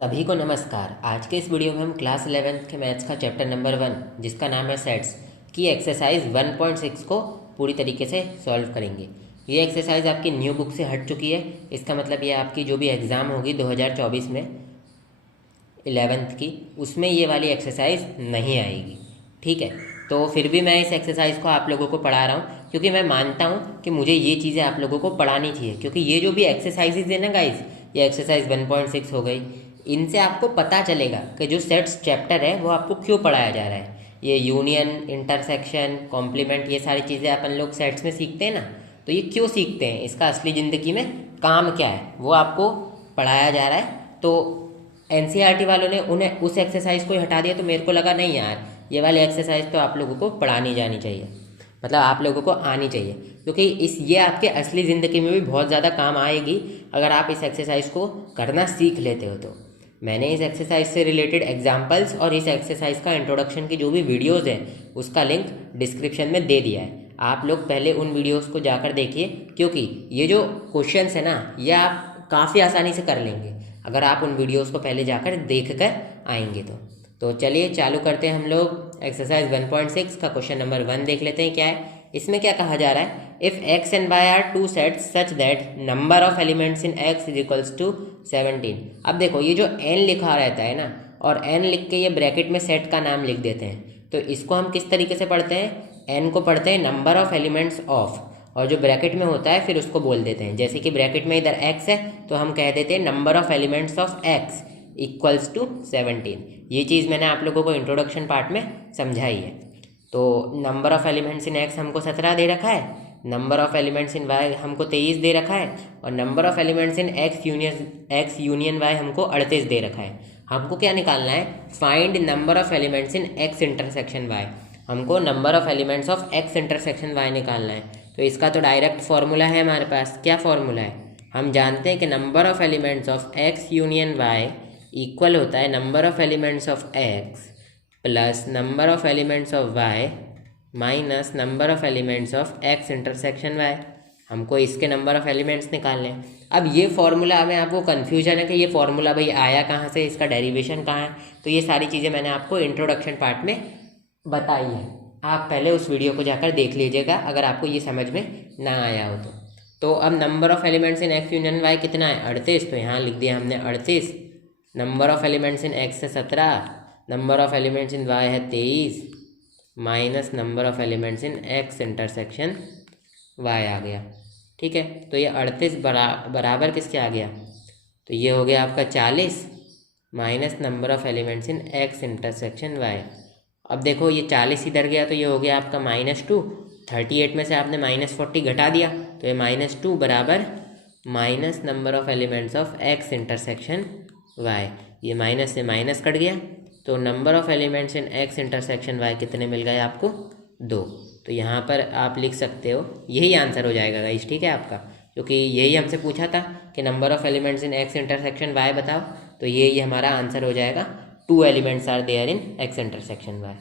सभी को नमस्कार। आज के इस वीडियो में हम क्लास 11th के मैथ्स का चैप्टर नंबर 1 जिसका नाम है सेट्स की एक्सरसाइज 1.6 को पूरी तरीके से सॉल्व करेंगे। ये एक्सरसाइज आपकी न्यू बुक से हट चुकी है। इसका मतलब ये आपकी जो भी एग्ज़ाम होगी 2024 में 11th की, उसमें ये वाली एक्सरसाइज नहीं आएगी। ठीक है, तो फिर भी मैं इस एक्सरसाइज को आप लोगों को पढ़ा रहा हूँ क्योंकि मैं मानता हूँ कि मुझे ये चीज़ें आप लोगों को पढ़ानी चाहिए, क्योंकि ये जो भी एक्सरसाइजेज है ना गाइज, ये एक्सरसाइज 1.6 हो गई, इनसे आपको पता चलेगा कि जो सेट्स चैप्टर है वो आपको क्यों पढ़ाया जा रहा है। ये यूनियन, इंटरसेक्शन, कॉम्प्लीमेंट, ये सारी चीज़ें अपन लोग सेट्स में सीखते हैं ना, तो ये क्यों सीखते हैं, इसका असली ज़िंदगी में काम क्या है, वो आपको पढ़ाया जा रहा है। तो एनसीईआरटी वालों ने उन्हें उस एक्सरसाइज को ही हटा दिया, तो मेरे को लगा नहीं यार, ये वाली एक्सरसाइज तो आप लोगों को पढ़ानी जानी चाहिए, मतलब आप लोगों को आनी चाहिए, क्योंकि ये आपके असली ज़िंदगी में भी बहुत ज़्यादा काम आएगी अगर आप इस एक्सरसाइज को करना सीख लेते हो। तो मैंने इस एक्सरसाइज से रिलेटेड एग्जाम्पल्स और इस एक्सरसाइज का इंट्रोडक्शन की जो भी वीडियोज़ हैं उसका लिंक डिस्क्रिप्शन में दे दिया है। आप लोग पहले उन वीडियोज़ को जाकर देखिए, क्योंकि ये जो क्वेश्चंस है ना, ये आप काफ़ी आसानी से कर लेंगे अगर आप उन वीडियोज़ को पहले जाकर देख कर आएंगे। तो चलिए चालू करते हैं हम लोग एक्सरसाइज 1.6 का क्वेश्चन नंबर 1 देख लेते हैं क्या है। इसमें क्या कहा जा रहा है, if X and Y are two sets such that number of elements in X is equals to 17। अब देखो ये जो एन लिखा रहता है ना, और एन लिख के ये ब्रैकेट में सेट का नाम लिख देते हैं, तो इसको हम किस तरीके से पढ़ते हैं, एन को पढ़ते हैं नंबर ऑफ एलिमेंट्स ऑफ, और जो ब्रैकेट में होता है फिर उसको बोल देते हैं, जैसे कि ब्रैकेट में इधर एक्स है तो हम कह देते हैं number of elements of X equals to 17। ये चीज़ मैंने आप लोगों को इंट्रोडक्शन पार्ट में समझाई है। तो number of elements in X हमको 17 दे रखा है, number of elements in Y हमको 23 दे रखा है, और number of elements in X union Y हमको 38 दे रखा है। हमको क्या निकालना है, find number of elements in X intersection Y. हमको number of elements of X intersection Y निकालना है। तो इसका तो डायरेक्ट फॉर्मूला है हमारे पास। क्या फॉर्मूला है, हम जानते हैं कि number of elements of X union Y equal होता है number of elements of X plus number of elements of Y minus number of elements of X intersection Y. हमको इसके नंबर ऑफ एलिमेंट्स निकालने हैं। अब ये फॉर्मूला में आपको कन्फ्यूजन है कि ये फॉर्मूला भाई आया कहाँ से, इसका डेरिवेशन कहाँ है, तो ये सारी चीज़ें मैंने आपको इंट्रोडक्शन पार्ट में बताई है। आप पहले उस वीडियो को जाकर देख लीजिएगा अगर आपको ये समझ में ना आया हो तो अब number of elements in X union Y कितना है, 38, तो यहाँ लिख दिया हमने 38। Number of elements in X है 17, number of elements in Y है 23, minus number of elements in X intersection Y आ गया। ठीक है, तो ये 38 बराबर किसके आ गया, तो ये हो गया आपका 40 minus number of elements in X intersection Y. अब देखो ये 40 इधर गया तो ये हो गया आपका -2। 38 में से आपने -40 घटा दिया तो ये -2 बराबर minus number of elements of X intersection Y. ये माइनस से माइनस कट गया तो number of elements in X intersection Y कितने मिल गए आपको, 2। तो यहाँ पर आप लिख सकते हो, यही आंसर हो जाएगा गाइस। ठीक है आपका, क्योंकि यही हमसे पूछा था कि number of elements in X intersection Y बताओ, तो ये हमारा आंसर हो जाएगा। 2 elements are there in X intersection Y.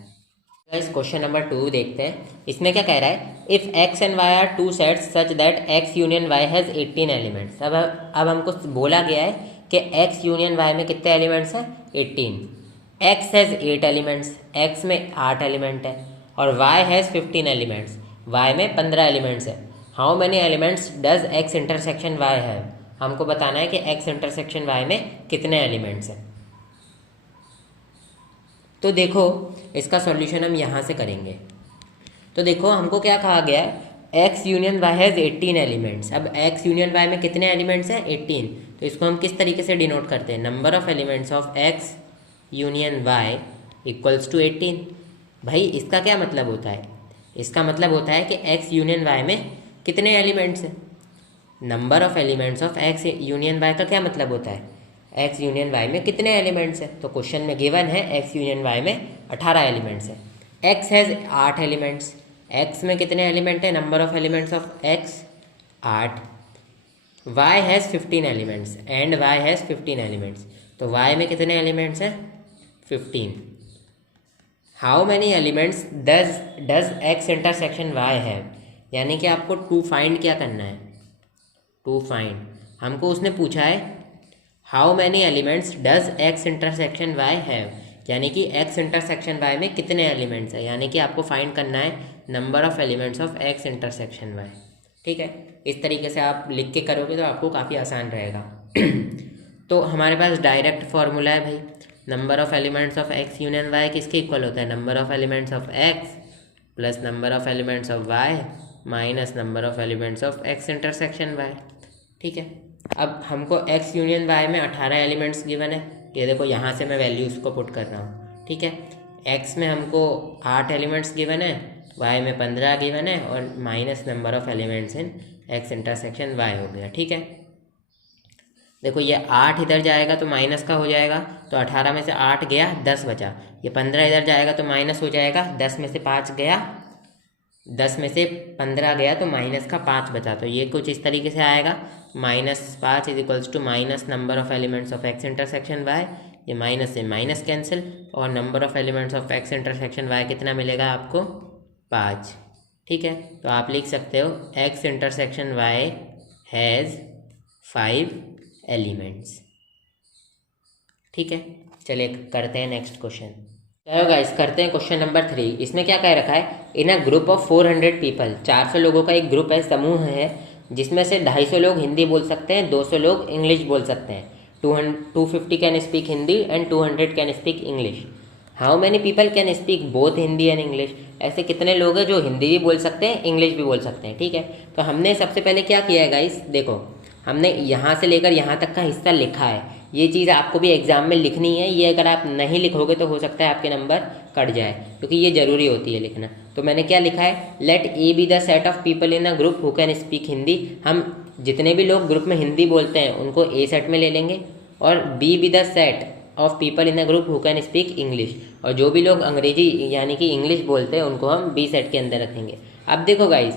Guys question number 2 देखते हैं। इसमें क्या कह रहा है, if X and Y are two sets such that X union Y has 18 elements. अब हमको बोला गया है कि एक्स यूनियन वाई में कितने एलिमेंट्स हैं, 18। एक्स हैज़ 8 एलिमेंट्स, एक्स में 8 एलिमेंट है, और वाई हैज़ 15 एलिमेंट्स, वाई में 15 एलिमेंट्स है। How many elements does X intersection Y have. हमको बताना है कि एक्स इंटरसेक्शन वाई में कितने एलिमेंट्स हैं। तो देखो इसका सॉल्यूशन हम यहाँ से करेंगे। तो देखो हमको क्या कहा गया है, X union Y has 18 elements. अब एक्स यूनियन वाई में कितने एलिमेंट्स हैं, 18। तो इसको हम किस तरीके से डिनोट करते हैं, number of elements of X union Y equals to 18। भाई इसका क्या मतलब होता है, इसका मतलब होता है कि एक्स यूनियन वाई में कितने एलिमेंट्स हैं। Number of elements of X union Y का क्या मतलब होता है, एक्स यूनियन वाई में कितने एलिमेंट्स हैं। तो क्वेश्चन में गिवन है एक्स यूनियन वाई में 18 एलिमेंट्स हैं। एक्स हैज़ 8 एलिमेंट्स, एक्स में कितने एलिमेंट हैं, number of elements of X 8। Y has 15 elements and Y has 15 elements, तो वाई में कितने एलिमेंट्स हैं, 15। How many elements does X intersection Y have. यानी कि आपको टू फाइंड क्या करना है, टू फाइंड। हमको उसने पूछा है how many elements does X intersection Y have, यानी कि एक्स इंटरसेक्शन वाई में कितने एलिमेंट्स हैं, यानी कि आपको फाइंड करना है number of elements of X intersection Y. ठीक है, इस तरीके से आप लिख के करोगे तो आपको काफ़ी आसान रहेगा। तो हमारे पास डायरेक्ट फॉर्मूला है भाई, number of elements of X union Y किसके इक्वल होता है, number of elements of X plus number of elements of Y minus number of elements of X intersection Y. ठीक है, अब हमको एक्स यूनियन वाई में 18 एलिमेंट्स गिवन है, ये देखो यहाँ से मैं वैल्यूज़ को पुट कर रहा हूँ। ठीक है, एक्स में हमको 8 एलिमेंट्स गिवन है, वाई में 15 गिवन है और minus number of elements in X intersection Y हो गया। ठीक है, देखो ये 8 इधर जाएगा तो माइनस का हो जाएगा, तो 18 में से 8 गया 10 बचा, ये 15 इधर जाएगा तो माइनस हो जाएगा, 10 में से 5 गया, 10 में से 15 गया तो माइनस का 5 बचा, तो ये कुछ इस तरीके से आएगा, -5 is equals to minus number of elements of X intersection Y, ये माइनस से माइनस कैंसिल और number of elements of X intersection Y कितना मिलेगा आपको, 5। ठीक है, तो आप लिख सकते हो X intersection Y has 5 elements. ठीक है, चलिए करते हैं नेक्स्ट क्वेश्चन। चलो गाइस करते हैं क्वेश्चन नंबर 3। इसमें क्या कह रखा है, in a group of 400 people, 400 लोगों का एक ग्रुप है, समूह है, जिसमें से 250 लोग हिंदी बोल सकते हैं, 200 लोग इंग्लिश बोल सकते हैं, 250 can speak Hindi and 200 can speak English. How many people can speak both Hindi and English, ऐसे कितने लोग हैं जो हिंदी भी बोल सकते हैं इंग्लिश भी बोल सकते हैं। ठीक है, तो हमने सबसे पहले क्या किया है गाइस, देखो हमने यहाँ से लेकर यहाँ तक का हिस्सा लिखा है, ये चीज़ आपको भी एग्जाम में लिखनी है, ये अगर आप नहीं लिखोगे तो हो सकता है आपके नंबर कट जाए, क्योंकि ये ज़रूरी होती है लिखना। तो मैंने क्या लिखा है, let A be the set of people in a group who can speak Hindi, हम जितने भी लोग ग्रुप में हिंदी बोलते हैं उनको ए सेट में ले लेंगे, और B be the set of people in a group who can speak English, और जो भी लोग अंग्रेजी यानी कि इंग्लिश बोलते हैं उनको हम बी सेट के अंदर रखेंगे। अब देखो गाइस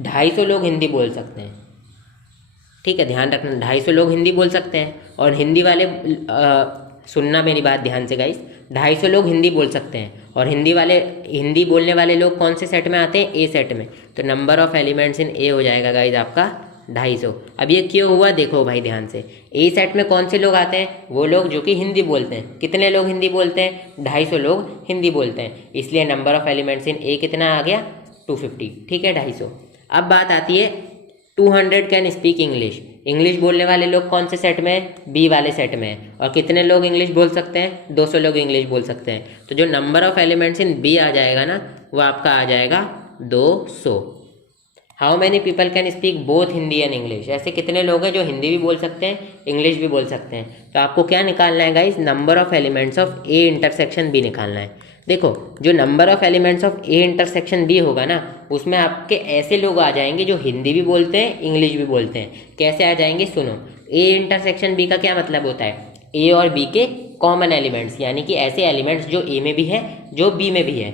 250 लोग हिंदी बोल सकते हैं, ठीक है ध्यान रखना, 250 लोग हिंदी बोल सकते हैं, और हिंदी वाले सुनना मेरी बात ध्यान से गाइस, 250 लोग हिंदी बोल सकते हैं, और हिंदी बोलने वाले लोग कौन से सेट में आते हैं, ए सेट में, तो number of elements in A हो जाएगा गाइस आपका 250। अब ये क्यों हुआ देखो भाई ध्यान से, ए सेट में कौन से लोग आते हैं, वो लोग जो कि हिंदी बोलते हैं, कितने लोग हिंदी बोलते हैं, 250 लोग हिंदी बोलते हैं, इसलिए नंबर ऑफ एलिमेंट्स इन ए कितना आ गया, 250। ठीक है 250। अब बात आती है 200 कैन स्पीक इंग्लिश, इंग्लिश बोलने वाले लोग कौन से सेट में है, बी वाले सेट में है, और कितने लोग इंग्लिश बोल सकते हैं, 200 लोग इंग्लिश बोल सकते हैं, तो जो number of elements in B आ जाएगा ना वो आपका आ जाएगा 200। How many people can speak both Hindi and English, ऐसे कितने लोग हैं जो हिंदी भी बोल सकते हैं इंग्लिश भी बोल सकते हैं, तो आपको क्या निकालना है guys, number of elements of A intersection B निकालना है। देखो जो number of elements of A intersection B होगा ना, उसमें आपके ऐसे लोग आ जाएंगे जो हिंदी भी बोलते हैं इंग्लिश भी बोलते हैं। कैसे आ जाएंगे सुनो, ए इंटरसेक्शन बी का क्या मतलब होता है, ए और बी के कॉमन एलिमेंट्स, यानी कि ऐसे एलिमेंट्स जो ए में भी है जो बी में भी है।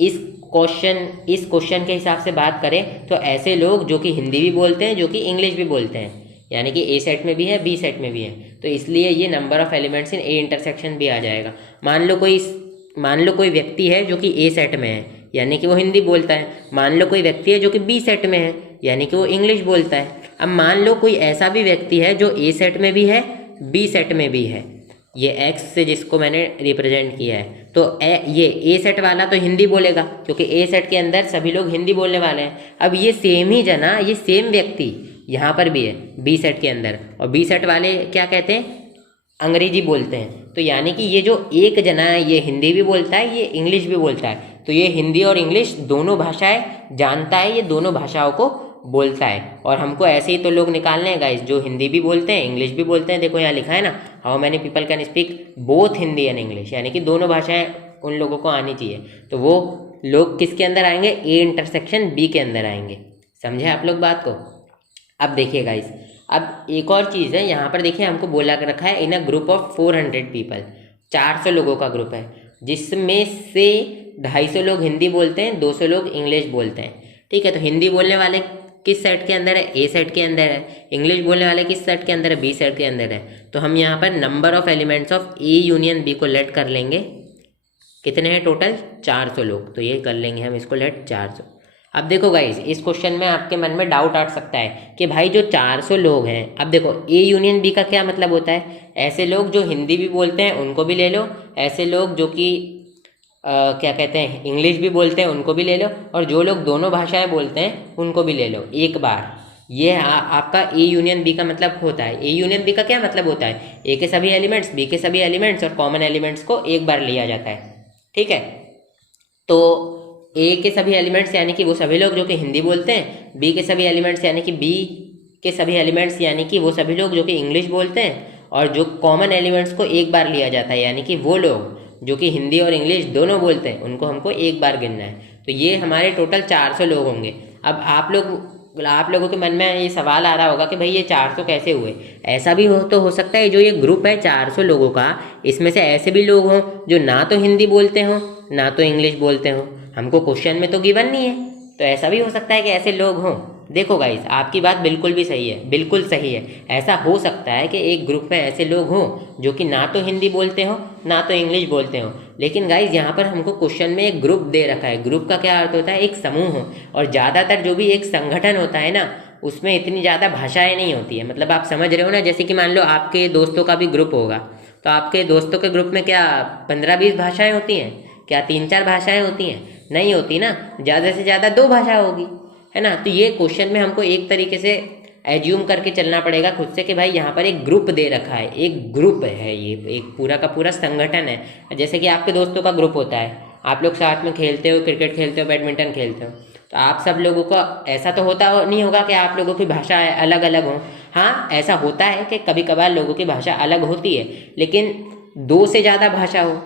इस क्वेश्चन के हिसाब से बात करें तो ऐसे लोग जो कि हिंदी भी बोलते हैं जो कि इंग्लिश भी बोलते हैं, यानी कि ए सेट में भी है बी सेट में भी है, तो इसलिए ये number of elements in A intersection भी आ जाएगा। मान लो कोई व्यक्ति है जो कि ए सेट में है, यानी कि वो हिंदी बोलता है, मान लो कोई व्यक्ति है जो कि बी सेट में है, यानी कि वो इंग्लिश बोलता है। अब मान लो कोई ऐसा भी व्यक्ति है जो ए सेट में भी है बी सेट में भी है, ये एक्स से जिसको मैंने रिप्रेजेंट किया है, तो ये ए सेट वाला तो हिंदी बोलेगा क्योंकि ए सेट के अंदर सभी लोग हिंदी बोलने वाले हैं। अब ये सेम ही जना, ये सेम व्यक्ति यहाँ पर भी है बी सेट के अंदर, और बी सेट वाले क्या कहते हैं, अंग्रेजी बोलते हैं, तो यानी कि ये जो एक जना है ये हिंदी भी बोलता है ये इंग्लिश भी बोलता है, तो ये हिंदी और इंग्लिश दोनों भाषाएं जानता है, ये दोनों भाषाओं को बोलता है। और हमको ऐसे ही तो लोग निकालने हैं गाइस जो हिंदी भी बोलते हैं इंग्लिश भी बोलते हैं। देखो यहाँ लिखा है ना, how many people can speak both Hindi and English, यानी कि दोनों भाषाएं उन लोगों को आनी चाहिए, तो वो लोग किसके अंदर आएंगे, ए इंटरसेक्शन बी के अंदर आएंगे। समझे आप लोग बात को। अब देखिए गाइस, अब एक और चीज़ है यहाँ पर, देखिए हमको बोला रखा है in a group of 400 people, 400 लोगों का ग्रुप है, जिसमें से 250 लोग हिंदी बोलते हैं 200 लोग इंग्लिश बोलते हैं। ठीक है, तो हिंदी बोलने वाले किस सेट के अंदर है, ए सेट के अंदर है, इंग्लिश बोलने वाले किस सेट के अंदर है, बी सेट के अंदर है। तो हम यहाँ पर number of elements of A union B को लेट कर लेंगे, कितने हैं टोटल, 400 लोग, तो ये कर लेंगे हम इसको लेट 400। अब देखो गाइस, इस क्वेश्चन में आपके मन में डाउट आ सकता है कि भाई जो 400 लोग हैं, अब देखो ए यूनियन बी का क्या मतलब होता है। ऐसे लोग जो हिंदी भी बोलते हैं उनको भी ले लो, ऐसे लोग जो कि क्या कहते हैं इंग्लिश भी बोलते हैं उनको भी ले लो, और जो लोग दोनों भाषाएं बोलते हैं उनको भी ले लो एक बार। ये आपका ए यूनियन बी का मतलब होता है। ए यूनियन बी का क्या मतलब होता है, ए के सभी एलिमेंट्स, बी के सभी एलिमेंट्स और कॉमन एलिमेंट्स को एक बार लिया जाता है। ठीक है, तो ए के सभी एलिमेंट्स यानी कि वो सभी लोग जो कि हिंदी बोलते हैं, बी के सभी एलिमेंट्स यानी कि बी के सभी एलिमेंट्स यानी कि वो सभी लोग जो कि इंग्लिश बोलते हैं, और जो कॉमन एलिमेंट्स को एक बार लिया जाता है यानी कि वो लोग जो कि हिंदी और इंग्लिश दोनों बोलते हैं उनको हमको एक बार गिनना है। तो ये हमारे टोटल 400 लोग होंगे। अब आप लोगों के मन में ये सवाल आ रहा होगा कि भाई ये 400 कैसे हुए। ऐसा भी हो सकता है जो ये ग्रुप है 400 लोगों का, इसमें से ऐसे भी लोग हों जो ना तो हिंदी बोलते हों ना तो इंग्लिश बोलते हों। हमको क्वेश्चन में तो गिवन नहीं है, तो ऐसा भी हो सकता है कि ऐसे लोग हों। देखो गाइस, आपकी बात बिल्कुल भी सही है, बिल्कुल सही है। ऐसा हो सकता है कि एक ग्रुप में ऐसे लोग हों जो कि ना तो हिंदी बोलते हों ना तो इंग्लिश बोलते हों। लेकिन गाइस यहाँ पर हमको क्वेश्चन में एक ग्रुप दे रखा है। ग्रुप का क्या अर्थ होता है, एक समूह हो। और ज़्यादातर जो भी एक संगठन होता है ना, उसमें इतनी ज़्यादा भाषाएं नहीं होती है। मतलब आप समझ रहे हो ना, जैसे कि मान लो आपके दोस्तों का भी ग्रुप होगा, तो आपके दोस्तों के ग्रुप में क्या 15-20 भाषाएं होती हैं, क्या 3-4 भाषाएं होती हैं? नहीं होती ना, ज़्यादा से ज़्यादा 2 भाषा होगी, है ना। तो ये क्वेश्चन में हमको एक तरीके से एज्यूम करके चलना पड़ेगा खुद से कि भाई यहाँ पर एक ग्रुप दे रखा है, एक ग्रुप है, ये एक पूरा का पूरा संगठन है। जैसे कि आपके दोस्तों का ग्रुप होता है, आप लोग साथ में खेलते हो, क्रिकेट खेलते हो, बैडमिंटन खेलते हो, तो आप सब लोगों का ऐसा तो होता नहीं होगा कि आप लोगों की भाषा अलग अलग हो। हाँ, ऐसा होता है कि कभी कभार लोगों की भाषा अलग होती है, लेकिन 2 से ज़्यादा भाषा हो।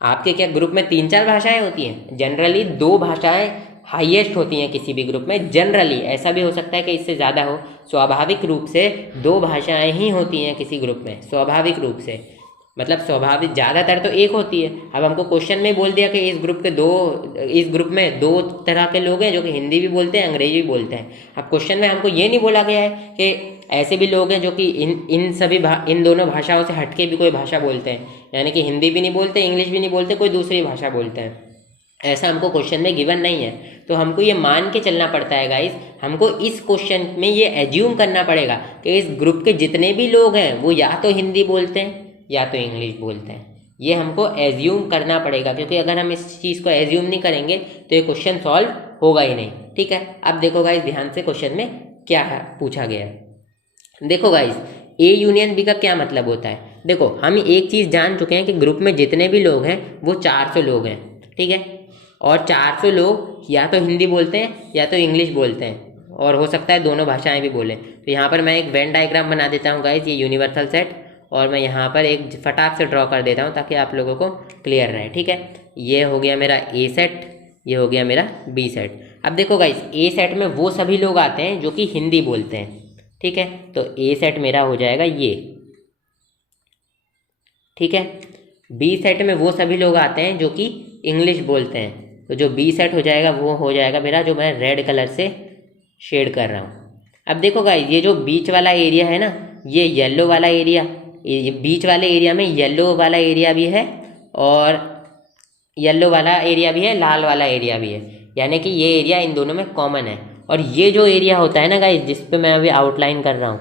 आपके क्या ग्रुप में 3-4 भाषाएं होती हैं? जनरली 2 भाषाएं हाईएस्ट होती हैं किसी भी ग्रुप में। जनरली ऐसा भी हो सकता है कि इससे ज़्यादा हो। स्वाभाविक रूप से 2 भाषाएं ही होती हैं किसी ग्रुप में, स्वाभाविक रूप से। मतलब स्वाभाविक ज़्यादातर तो एक होती है। अब हमको क्वेश्चन में बोल दिया कि इस ग्रुप में 2 तरह के लोग हैं जो कि हिंदी भी बोलते हैं, अंग्रेजी भी बोलते हैं। अब क्वेश्चन में हमको ये नहीं बोला गया है कि ऐसे भी लोग हैं जो कि इन दोनों भाषाओं से हटके भी कोई भाषा बोलते हैं, यानी कि हिंदी भी नहीं बोलते, इंग्लिश भी नहीं बोलते, कोई दूसरी भाषा बोलते हैं। ऐसा हमको क्वेश्चन में गिवन नहीं है। तो हमको ये मान के चलना पड़ता है गाइस, हमको इस क्वेश्चन में ये एज्यूम करना पड़ेगा कि इस ग्रुप के जितने भी लोग हैं वो या तो हिंदी बोलते हैं या तो इंग्लिश बोलते हैं। ये हमको एज्यूम करना पड़ेगा, क्योंकि अगर हम इस चीज़ को एज्यूम नहीं करेंगे तो ये क्वेश्चन सॉल्व होगा ही नहीं। ठीक है, अब देखो गाइस ध्यान से क्वेश्चन में क्या है पूछा गया है। देखो गाइस, ए यूनियन बी का क्या मतलब होता है। देखो, हम एक चीज़ जान चुके हैं कि ग्रुप में जितने भी लोग हैं वो 400 लोग हैं। ठीक है, और 400 लोग या तो हिंदी बोलते हैं या तो इंग्लिश बोलते हैं, और हो सकता है दोनों भाषाएं भी बोलें। तो यहाँ पर मैं एक वेन डायग्राम बना देता हूँ गाइस, ये यूनिवर्सल सेट, और मैं यहाँ पर एक फटाक से ड्रॉ कर देता हूँ ताकि आप लोगों को क्लियर रहे। ठीक है, ये हो गया मेरा ए सेट, ये हो गया मेरा बी सेट। अब देखो गाइस, ए सेट में वो सभी लोग आते हैं जो कि हिंदी बोलते हैं। ठीक है, तो ए सेट मेरा हो जाएगा ये। ठीक है, बी सेट में वो सभी लोग आते हैं जो कि इंग्लिश बोलते हैं, तो जो बी सेट हो जाएगा वो हो जाएगा मेरा, जो मैं रेड कलर से शेड कर रहा हूँ। अब देखो गाइस, ये जो बीच वाला एरिया है ना, ये येलो वाला एरिया, ये बीच वाले एरिया में येलो वाला एरिया भी है और येलो वाला एरिया भी है, लाल वाला एरिया भी है, यानी कि ये एरिया इन दोनों में कॉमन है। और ये जो एरिया होता है ना गाइस, जिस पे मैं अभी आउटलाइन कर रहा हूँ,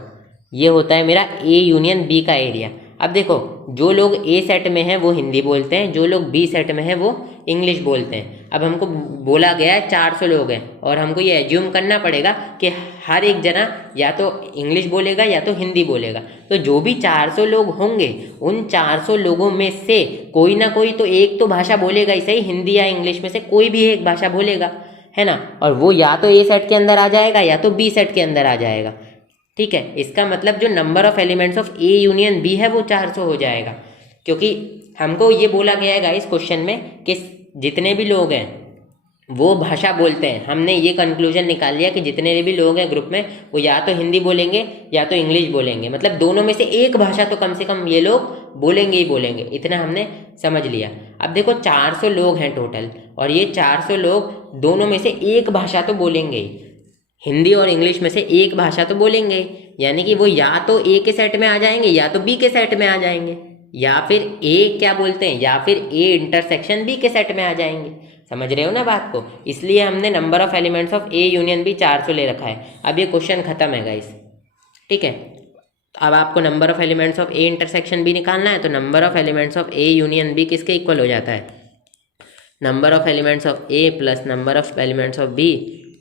ये होता है मेरा ए यूनियन बी का एरिया। अब देखो, जो लोग ए सेट में हैं वो हिंदी बोलते हैं, जो लोग बी सेट में हैं वो इंग्लिश बोलते हैं। अब हमको बोला गया है 400 लोग हैं, और हमको ये एज्यूम करना पड़ेगा कि हर एक जना या तो इंग्लिश बोलेगा या तो हिंदी बोलेगा। तो जो भी 400 लोग होंगे, उन 400 लोगों में से कोई ना कोई तो एक तो भाषा बोलेगा ही सही, हिंदी या इंग्लिश में से कोई भी एक भाषा बोलेगा, है ना। और वो या तो ए सेट के अंदर आ जाएगा या तो बी सेट के अंदर आ जाएगा। ठीक है, इसका मतलब जो number of elements of A union B है वो 400 हो जाएगा, क्योंकि हमको ये बोला गया है इस क्वेश्चन में कि जितने भी लोग हैं वो भाषा बोलते हैं। हमने ये कंक्लूजन निकाल लिया कि जितने भी लोग हैं ग्रुप में वो या तो हिंदी बोलेंगे या तो इंग्लिश बोलेंगे, मतलब दोनों में से एक भाषा तो कम से कम ये लोग बोलेंगे ही बोलेंगे, इतना हमने समझ लिया। अब देखो 400 लोग हैं टोटल, और ये 400 लोग दोनों में से एक भाषा तो बोलेंगे ही, हिंदी और इंग्लिश में से एक भाषा तो बोलेंगे, यानी कि वो या तो ए के सेट में आ जाएंगे या तो बी के सेट में आ जाएंगे, या फिर ए क्या बोलते हैं, या फिर ए इंटरसेक्शन बी के सेट में आ जाएंगे। समझ रहे हो ना बात को? इसलिए हमने number of elements of A union B 400 ले रखा है। अब ये क्वेश्चन खत्म है गाइस, ठीक है। अब आपको number of elements of A intersection B निकालना है, तो number of elements of A union B किसके इक्वल हो जाता है? Number of elements of A plus number of elements of B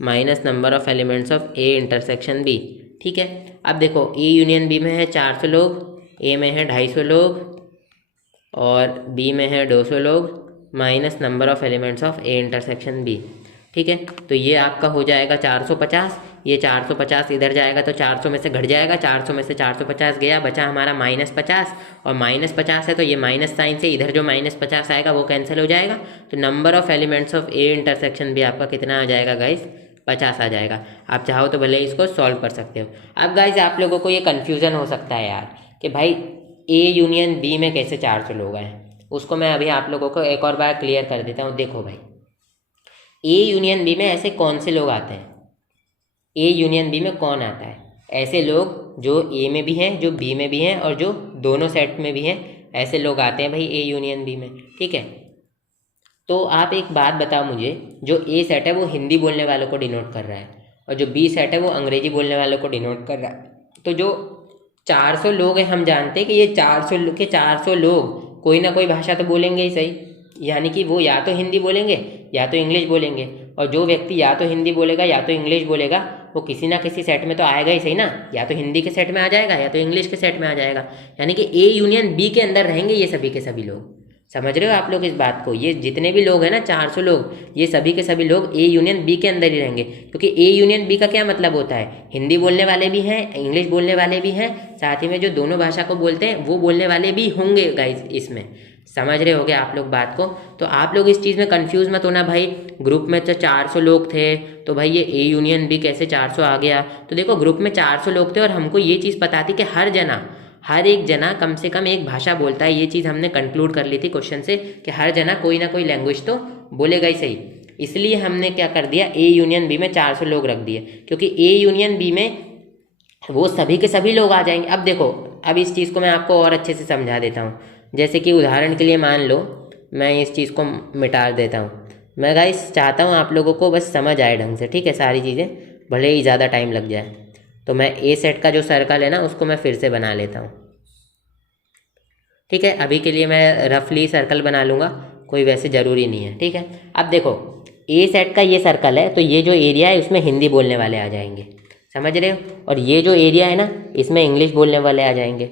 minus number of elements of A intersection B, ठीक है। अब देखो ए यूनियन बी में है 400 लोग, ए में है 250 लोग और बी में है 200 लोग minus number of elements of A intersection B, ठीक है। तो ये आपका हो जाएगा 450, ये 450 इधर जाएगा तो 400 में से घट जाएगा, 400 में से 450 गया, बचा हमारा -50 और -50 है तो ये माइनस साइन से इधर जो -50 आएगा वो कैंसिल हो जाएगा। तो number of elements of A intersection B आपका कितना आ जाएगा गाइस? 50 आ जाएगा। आप चाहो तो भले इसको सॉल्व कर सकते हो। अब गाइस आप लोगों को ये कन्फ्यूज़न हो सकता है यार कि भाई ए यूनियन बी में कैसे 400 लोग हैं, उसको मैं अभी आप लोगों को एक और बार क्लियर कर देता हूँ। देखो भाई, ए यूनियन बी में ऐसे कौन से लोग आते हैं? ए यूनियन बी में कौन आता है? ऐसे लोग जो ए में भी हैं, जो बी में भी हैं और जो दोनों सेट में भी हैं, ऐसे लोग आते हैं भाई ए यूनियन बी में, ठीक है। तो आप एक बात बताओ मुझे, जो ए सेट है वो हिंदी बोलने वालों को डिनोट कर रहा है और जो बी सेट है वो अंग्रेजी बोलने वालों को डिनोट कर रहा है। तो जो 400 लोग हैं, हम जानते हैं कि ये 400 लोग कोई ना कोई भाषा तो बोलेंगे ही सही, यानी कि वो या तो हिंदी बोलेंगे या तो इंग्लिश बोलेंगे। और जो व्यक्ति या तो हिंदी बोलेगा या तो इंग्लिश बोलेगा वो किसी ना किसी सेट में तो आएगा ही सही ना, या तो हिंदी के सेट में आ जाएगा या तो इंग्लिश के सेट में आ जाएगा। यानी कि ए यूनियन बी के अंदर रहेंगे ये सभी के सभी लोग। समझ रहे हो आप लोग इस बात को? ये जितने भी लोग हैं ना 400 लोग, ये सभी के सभी लोग ए यूनियन बी के अंदर ही रहेंगे। क्योंकि ए यूनियन बी का क्या मतलब होता है? हिंदी बोलने वाले भी हैं, इंग्लिश बोलने वाले भी हैं, साथ ही में जो दोनों भाषा को बोलते हैं वो बोलने वाले भी होंगे गाइस इसमें। समझ रहे होगे आप लोग बात को? तो आप लोग इस चीज़ में कंफ्यूज मत होना भाई। ग्रुप में तो 400 लोग थे तो भाई ये ए यूनियन बी कैसे 400 आ गया? तो देखो ग्रुप में 400 लोग थे और हमको ये चीज़ पता थी कि हर एक जना कम से कम एक भाषा बोलता है। ये चीज़ हमने कंक्लूड कर ली थी क्वेश्चन से कि हर जना कोई ना कोई लैंग्वेज तो बोलेगा ही सही। इसलिए हमने क्या कर दिया, ए यूनियन बी में 400 लोग रख दिए, क्योंकि ए यूनियन बी में वो सभी के सभी लोग आ जाएंगे। अब देखो, अब इस चीज़ को मैं आपको और अच्छे से समझा देता हूँ। जैसे कि उदाहरण के लिए मान लो मैं इस चीज़ को मिटा देता हूँ। मैं गाइस चाहता हूँ आप लोगों को बस समझ आए ढंग से, ठीक है, सारी चीज़ें, भले ही ज़्यादा टाइम लग जाए। तो मैं ए सेट का जो सर्कल है ना उसको मैं फिर से बना लेता हूँ, ठीक है। अभी के लिए मैं रफली सर्कल बना लूँगा, कोई वैसे ज़रूरी नहीं है, ठीक है। अब देखो ए सेट का ये सर्कल है तो ये जो एरिया है उसमें हिंदी बोलने वाले आ जाएंगे, समझ रहे हो। और ये जो एरिया है ना इसमें इंग्लिश बोलने वाले आ जाएंगे।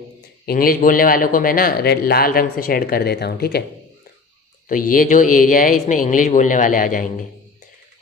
इंग्लिश बोलने वालों को मैं ना लाल रंग से शेड कर देता हूँ, ठीक है। तो ये जो एरिया है इसमें इंग्लिश बोलने वाले आ जाएंगे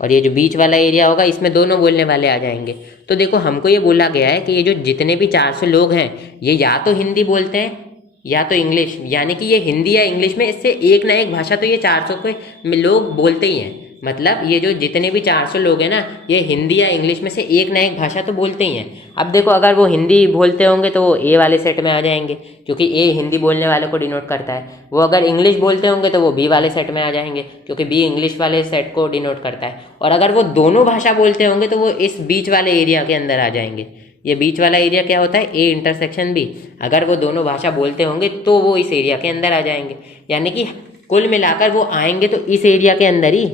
और ये जो बीच वाला एरिया होगा इसमें दोनों बोलने वाले आ जाएंगे। तो देखो हमको ये बोला गया है कि ये जो जितने भी 400 लोग हैं ये या तो हिंदी बोलते हैं या तो इंग्लिश, यानी कि ये हिंदी या इंग्लिश में इससे एक ना एक भाषा तो ये 400 के लोग बोलते ही हैं। मतलब ये जो जितने भी 400 लोग हैं ना ये हिंदी या इंग्लिश में से एक ना एक भाषा तो बोलते ही हैं। अब देखो अगर वो हिंदी बोलते होंगे तो वो ए वाले सेट में आ जाएंगे क्योंकि ए हिंदी बोलने वालों को डिनोट करता है। वो अगर इंग्लिश बोलते होंगे तो वो बी वाले सेट में आ जाएंगे क्योंकि बी इंग्लिश वाले सेट को डिनोट करता है। और अगर वो दोनों भाषा बोलते होंगे तो वो इस बीच वाले एरिया के अंदर आ जाएंगे। ये बीच वाला एरिया क्या होता है? A intersection B. अगर वो दोनों भाषा बोलते होंगे तो वो इस एरिया के अंदर आ जाएंगे। यानी कि कुल मिलाकर वो आएंगे तो इस एरिया के अंदर ही,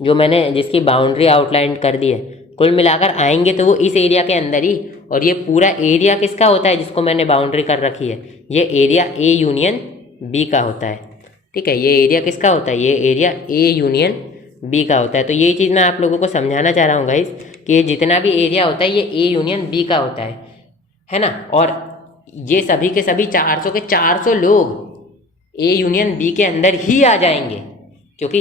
जो मैंने जिसकी बाउंड्री आउटलाइन कर दी है, कुल मिलाकर आएंगे तो वो इस एरिया के अंदर ही। और ये पूरा एरिया किसका होता है जिसको मैंने बाउंड्री कर रखी है? ये एरिया ए यूनियन बी का होता है, ठीक है। ये एरिया किसका होता है? ये एरिया ए यूनियन बी का होता है। तो ये चीज़ मैं आप लोगों को समझाना चाह रहा हूँ गाइस कि ये जितना भी एरिया होता है ये ए यूनियन बी का होता है ना। और ये सभी के सभी 400 के 400 लोग ए यूनियन बी के अंदर ही आ जाएंगे क्योंकि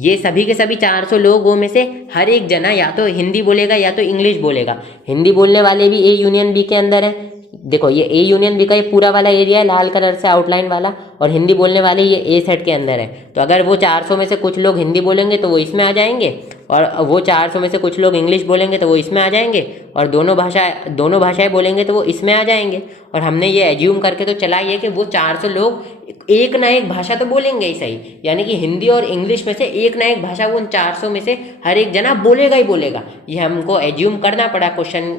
ये सभी के सभी 400 लोगों में से हर एक जना या तो हिंदी बोलेगा या तो इंग्लिश बोलेगा। हिंदी बोलने वाले भी ए यूनियन बी के अंदर है। देखो ये ए यूनियन बी का ये पूरा वाला एरिया है लाल कलर से आउटलाइन वाला, और हिंदी बोलने वाले ये ए सेट के अंदर है। तो अगर वो 400 में से कुछ लोग हिंदी बोलेंगे तो वो इसमें आ जाएंगे, और वो 400 में से कुछ लोग इंग्लिश बोलेंगे तो वो इसमें आ जाएंगे, और दोनों भाषाएं बोलेंगे तो वो इसमें आ जाएंगे। और हमने ये एज्यूम करके तो चला ये कि वो 400 लोग एक ना एक भाषा तो बोलेंगे ही सही, यानी कि हिंदी और इंग्लिश में से एक ना एक भाषा वो उन 400 में से हर एक जना बोलेगा ही बोलेगा। ये हमको एज्यूम करना पड़ा क्वेश्चन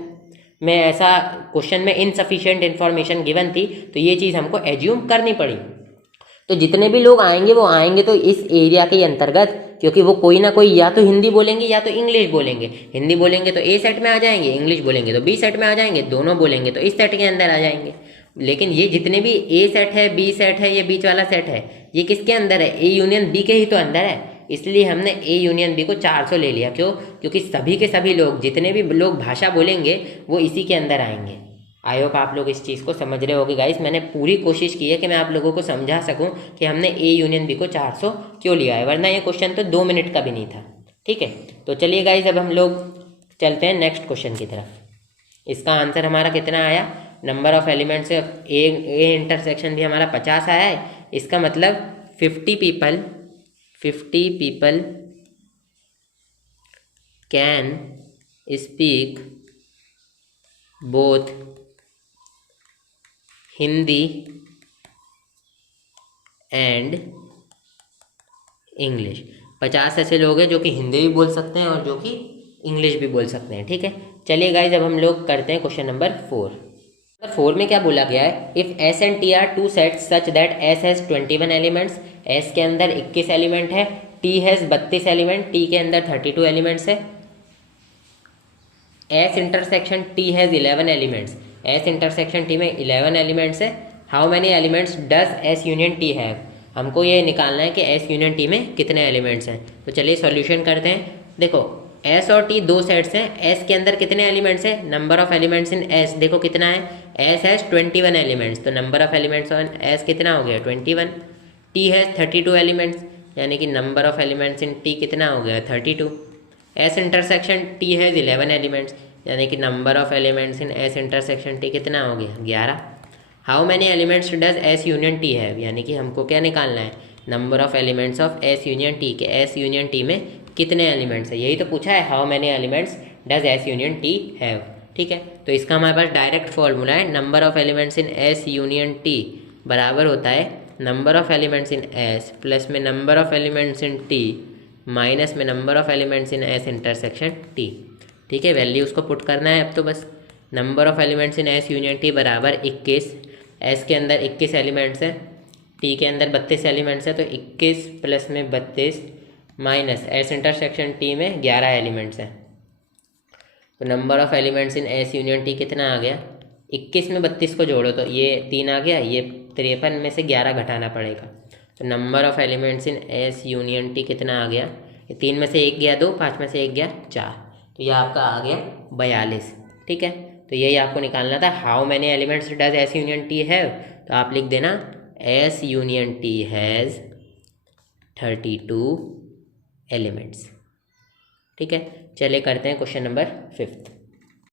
में, ऐसा क्वेश्चन में इनसफिशिएंट इन्फॉर्मेशन गिवन थी तो ये चीज़ हमको एज्यूम करनी पड़ी। तो जितने भी लोग आएंगे वो आएंगे तो इस एरिया के अंतर्गत क्योंकि वो कोई ना कोई या तो हिंदी बोलेंगे या तो इंग्लिश बोलेंगे। हिंदी बोलेंगे तो ए सेट में आ जाएंगे, इंग्लिश बोलेंगे तो बी सेट में आ जाएंगे, दोनों बोलेंगे तो इस सेट के अंदर आ जाएंगे। लेकिन ये जितने भी ए सेट है, बी सेट है, ये बीच वाला सेट है, ये किसके अंदर है? ए यूनियन बी के ही तो अंदर है। इसलिए हमने ए यूनियन बी को 400 ले लिया। क्यों? क्योंकि सभी के सभी लोग, जितने भी लोग भाषा बोलेंगे वो इसी के अंदर आएंगे। आई होप आप लोग इस चीज़ को समझ रहे होगे गाइस। मैंने पूरी कोशिश की है कि मैं आप लोगों को समझा सकूं कि हमने ए यूनियन बी को 400 क्यों लिया है, वरना ये क्वेश्चन तो 2 मिनट का भी नहीं था। ठीक है, तो चलिए गाइस अब हम लोग चलते हैं नेक्स्ट क्वेश्चन की तरफ। इसका आंसर हमारा कितना आया? नंबर ऑफ एलिमेंट्स से ए इंटरसेक्शन भी हमारा 50 आया है। इसका मतलब 50 people can speak both Hindi and English. 50 ऐसे लोग हैं जो कि हिंदी भी बोल सकते हैं और जो कि इंग्लिश भी बोल सकते हैं। ठीक है, चलिए गाइज अब हम लोग करते हैं क्वेश्चन नंबर 4। 4 में क्या बोला गया है? If S and T R two sets such that S has 21 elements, S के अंदर 21 एलिमेंट है, टी हैज़ 32 एलिमेंट, टी के अंदर 32 एलिमेंट्स है, S intersection T has 11 elements, S intersection T में 11 एलिमेंट्स है। How many elements does S union T have? हमको ये निकालना है कि एस यूनियन टी में कितने एलिमेंट्स हैं। तो चलिए सॉल्यूशन करते हैं। देखो एस और टी दो सेट्स हैं, एस के अंदर कितने एलिमेंट्स हैं? Number of elements in S देखो कितना है? एस हैज़ 21 एलिमेंट्स, तो number of elements on S कितना हो गया? 21। टी हैज़ 32 एलिमेंट्स, यानी कि number of elements in T कितना हो गया? 32। S intersection T has 11 elements, यानी कि number of elements in S intersection T कितना हो गया? 11। How many elements does S union T have? यानी कि हमको क्या निकालना है? Number of elements of S union T के एस यूनियन टी में कितने एलिमेंट्स है, यही तो पूछा है। How many elements does S union T have? ठीक है, तो इसका हमारे पास डायरेक्ट फॉर्मूला है, number of elements in S union T बराबर होता है number of elements in S plus में number of elements in T minus में number of elements in S intersection T. ठीक है, वैल्यू उसको पुट करना है। अब तो बस number of elements in S union T बराबर 21, एस के अंदर 21 एलिमेंट्स है, टी के अंदर 32 एलिमेंट्स है, तो 21 प्लस में 32 माइनस एस इंटरसेक्शन टी में 11 एलिमेंट्स हैं। तो number of elements in S union T कितना आ गया? 21 में 32 को जोड़ो तो ये 3 आ गया, ये 53 में से 11 घटाना पड़ेगा। तो number of elements in S union T कितना आ गया? 3 में से 1 गया 2, 5 में से 1 गया 4, तो यह आपका आ गया 42। ठीक है, तो यही आपको निकालना था। How many elements does S union T have? तो आप लिख देना S union T has 32 elements. ठीक है, चलिए करते हैं क्वेश्चन नंबर 5।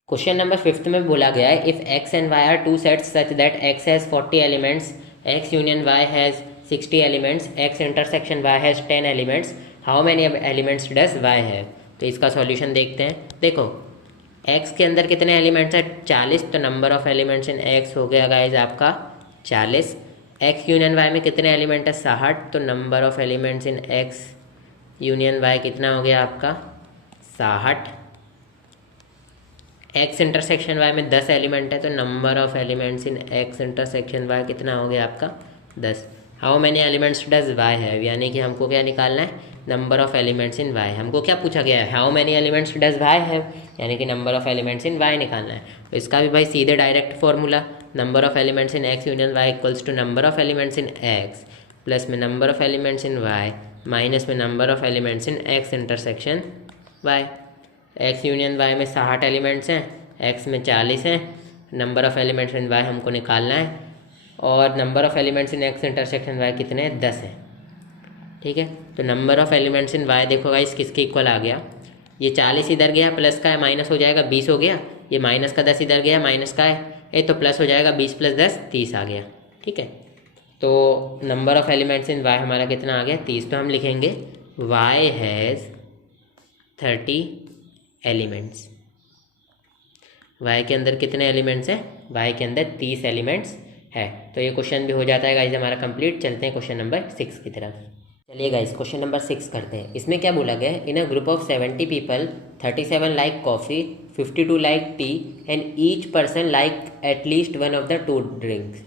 क्वेश्चन नंबर 5 में बोला गया है if X and Y are two sets such that X has 40 elements, X union Y has 60 elements, X intersection Y has 10 elements, how many elements does Y have? तो इसका solution देखते हैं। देखो x के अंदर कितने एलिमेंट्स हैं? 40, तो number of elements in x हो गया गाइज आपका 40। एक्स यूनियन वाई में कितने एलिमेंट है? 60, तो number of elements in X union Y कितना हो गया आपका? 60। एक्स इंटरसेक्शन वाई में 10 एलिमेंट है, तो number of elements in X intersection Y कितना हो गया आपका? 10। How many elements does Y have? यानी कि हमको क्या निकालना है? Number of elements in Y. हमको क्या पूछा गया है? How many elements does Y have, यानी कि number of elements in Y निकालना है। तो इसका भी भाई सीधे direct formula, number of elements in X union Y equals to number of elements in X plus में number of elements in Y minus में number of elements in X intersection Y. X union Y में 60 elements हैं, X में 40 हैं, number of elements in Y हमको निकालना है, और number of elements in X intersection Y कितने हैं? 10 हैं। ठीक है, तो number of elements in Y देखो गाइस किसके इक्वल आ गया? ये 40 इधर गया, प्लस का है माइनस हो जाएगा 20 हो गया, ये माइनस का 10 इधर गया, माइनस का है ये तो प्लस हो जाएगा 20 प्लस 10 30 आ गया। ठीक है, तो number of elements in Y हमारा कितना आ गया? 30। तो हम लिखेंगे वाई हैज़ 30 एलिमेंट्स। वाई के अंदर कितने एलिमेंट्स हैं? वाई के अंदर 30 एलिमेंट्स है। तो ये क्वेश्चन भी हो जाता है गाइज हमारा कंप्लीट। चलते हैं क्वेश्चन नंबर 6 की तरफ। चलिए गाइज क्वेश्चन नंबर 6 करते हैं। इसमें क्या बोला गया है? In a group of 70 people 37 like coffee, 52 like tea and each person like at least one of the two drinks.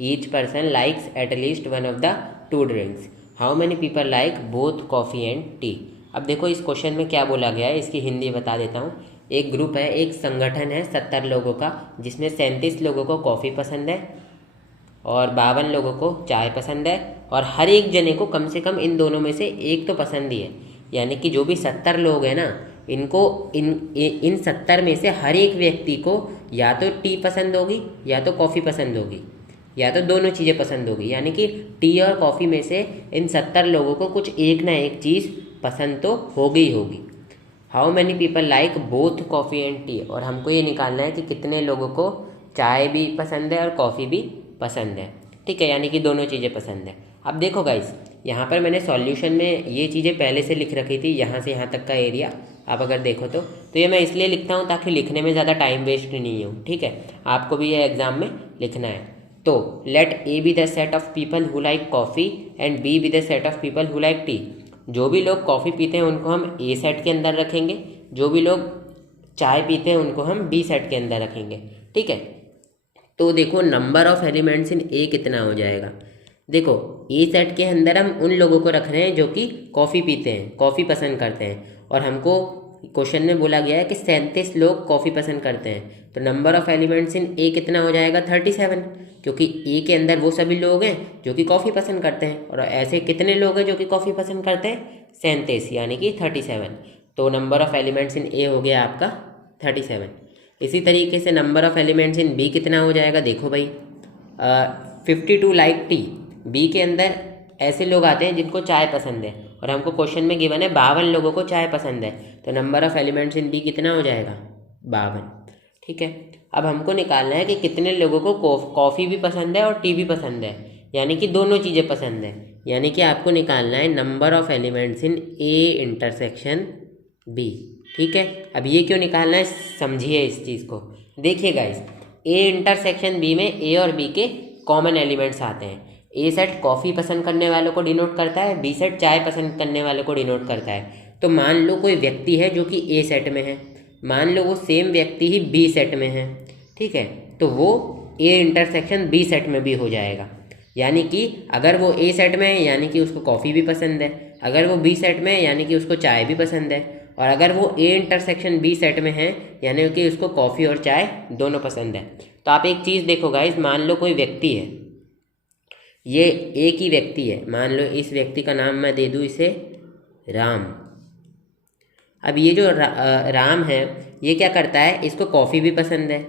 Each person likes at least one of the two drinks. How many people like both coffee and tea. अब देखो इस question में क्या बोला गया है, इसकी हिंदी बता देता हूँ। एक ग्रुप है, एक संगठन है 70 लोगों का, जिसमें 37 लोगों को कॉफ़ी पसंद है और 52 लोगों को चाय पसंद है, और हर एक जने को कम से कम इन दोनों में से एक तो पसंद ही है। यानी कि जो भी 70 लोग हैं ना, इनको इन 70 में से हर एक व्यक्ति को या तो टी पसंद होगी या तो कॉफ़ी पसंद होगी या तो दोनों चीज़ें पसंद होगी। यानी कि टी और कॉफ़ी में से इन 70 लोगों को कुछ एक ना एक चीज़ पसंद तो होगी ही होगी। How many people like both coffee and T, और हमको ये निकालना है कि कितने लोगों को चाय भी पसंद है और कॉफ़ी भी पसंद है। ठीक है, यानी कि दोनों चीज़ें पसंद है। अब देखो गाइस, यहाँ पर मैंने सॉल्यूशन में ये चीज़ें पहले से लिख रखी थी, यहाँ से यहाँ तक का एरिया आप अगर देखो तो ये मैं इसलिए लिखता हूँ ताकि लिखने में ज़्यादा टाइम वेस्ट नहीं हो। ठीक है, आपको भी ये एग्ज़ाम में लिखना है। तो let A be the set of people who like coffee and B be the set of people who like tea. जो भी लोग कॉफ़ी पीते हैं उनको हम ए सेट के अंदर रखेंगे, जो भी लोग चाय पीते हैं उनको हम बी सेट के अंदर रखेंगे। ठीक है, तो देखो नंबर ऑफ एलिमेंट्स इन ए कितना हो जाएगा। देखो ए सेट के अंदर हम उन लोगों को रख रहे हैं जो कि कॉफ़ी पीते हैं, कॉफ़ी पसंद करते हैं, और हमको क्वेश्चन में बोला गया है कि 37 लोग कॉफ़ी पसंद करते हैं। तो नंबर ऑफ एलिमेंट्स इन ए कितना हो जाएगा 37, क्योंकि ए के अंदर वो सभी लोग हैं जो कि कॉफ़ी पसंद करते हैं, और ऐसे कितने लोग हैं जो कि कॉफ़ी पसंद करते हैं 37, यानी कि 37। तो number of elements in A हो गया आपका 37। इसी तरीके से number of elements in B कितना हो जाएगा, देखो भाई 52 लाइक टी। बी के अंदर ऐसे लोग आते हैं जिनको चाय पसंद है, और हमको क्वेश्चन में गिवन है 52 लोगों को चाय पसंद है, तो number of elements in B कितना हो जाएगा 52। ठीक है, अब हमको निकालना है कि कितने लोगों को कॉफ़ी भी पसंद है और टी भी पसंद है, यानी कि दोनों चीज़ें पसंद है। यानी कि आपको निकालना है number of elements in A intersection B. ठीक है, अब ये क्यों निकालना है समझिए इस चीज़ को। देखिए गाइस, ए इंटरसेक्शन बी में ए और बी के कॉमन एलिमेंट्स आते हैं। ए सेट कॉफ़ी पसंद करने वालों को डिनोट करता है, बी सेट चाय पसंद करने वालों को डिनोट करता है। तो मान लो कोई व्यक्ति है जो कि ए सेट में है, मान लो वो सेम व्यक्ति ही बी सेट में है। ठीक है, तो वो ए इंटरसेक्शन बी सेट में भी हो जाएगा। यानी कि अगर वो ए सेट में है यानी कि उसको कॉफ़ी भी पसंद है, अगर वो बी सेट में है यानी कि उसको चाय भी पसंद है, और अगर वो ए इंटरसेक्शन बी सेट में है यानी कि उसको कॉफ़ी और चाय दोनों पसंद है। तो आप एक चीज़ देखो गाइस, मान लो कोई व्यक्ति है, ये एक ही व्यक्ति है, मान लो इस व्यक्ति का नाम मैं दे दूँ इसे राम। अब ये जो राम है ये क्या करता है, इसको कॉफ़ी भी पसंद है,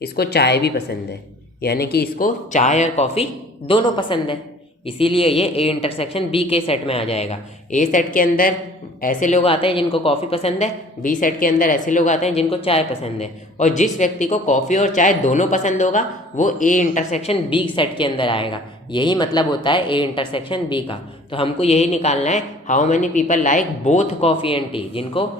इसको चाय भी पसंद है, यानी कि इसको चाय और कॉफ़ी दोनों पसंद है, इसीलिए ये ए इंटरसेक्शन बी के सेट में आ जाएगा। ए सेट के अंदर ऐसे लोग आते हैं जिनको कॉफ़ी पसंद है, बी सेट के अंदर ऐसे लोग आते हैं जिनको चाय पसंद है, और जिस व्यक्ति को कॉफ़ी और चाय दोनों पसंद होगा वो ए इंटरसेक्शन बी सेट के अंदर आएगा। यही मतलब होता है ए इंटरसेक्शन बी का। तो हमको यही निकालना है, how many people like both coffee and tea, जिनको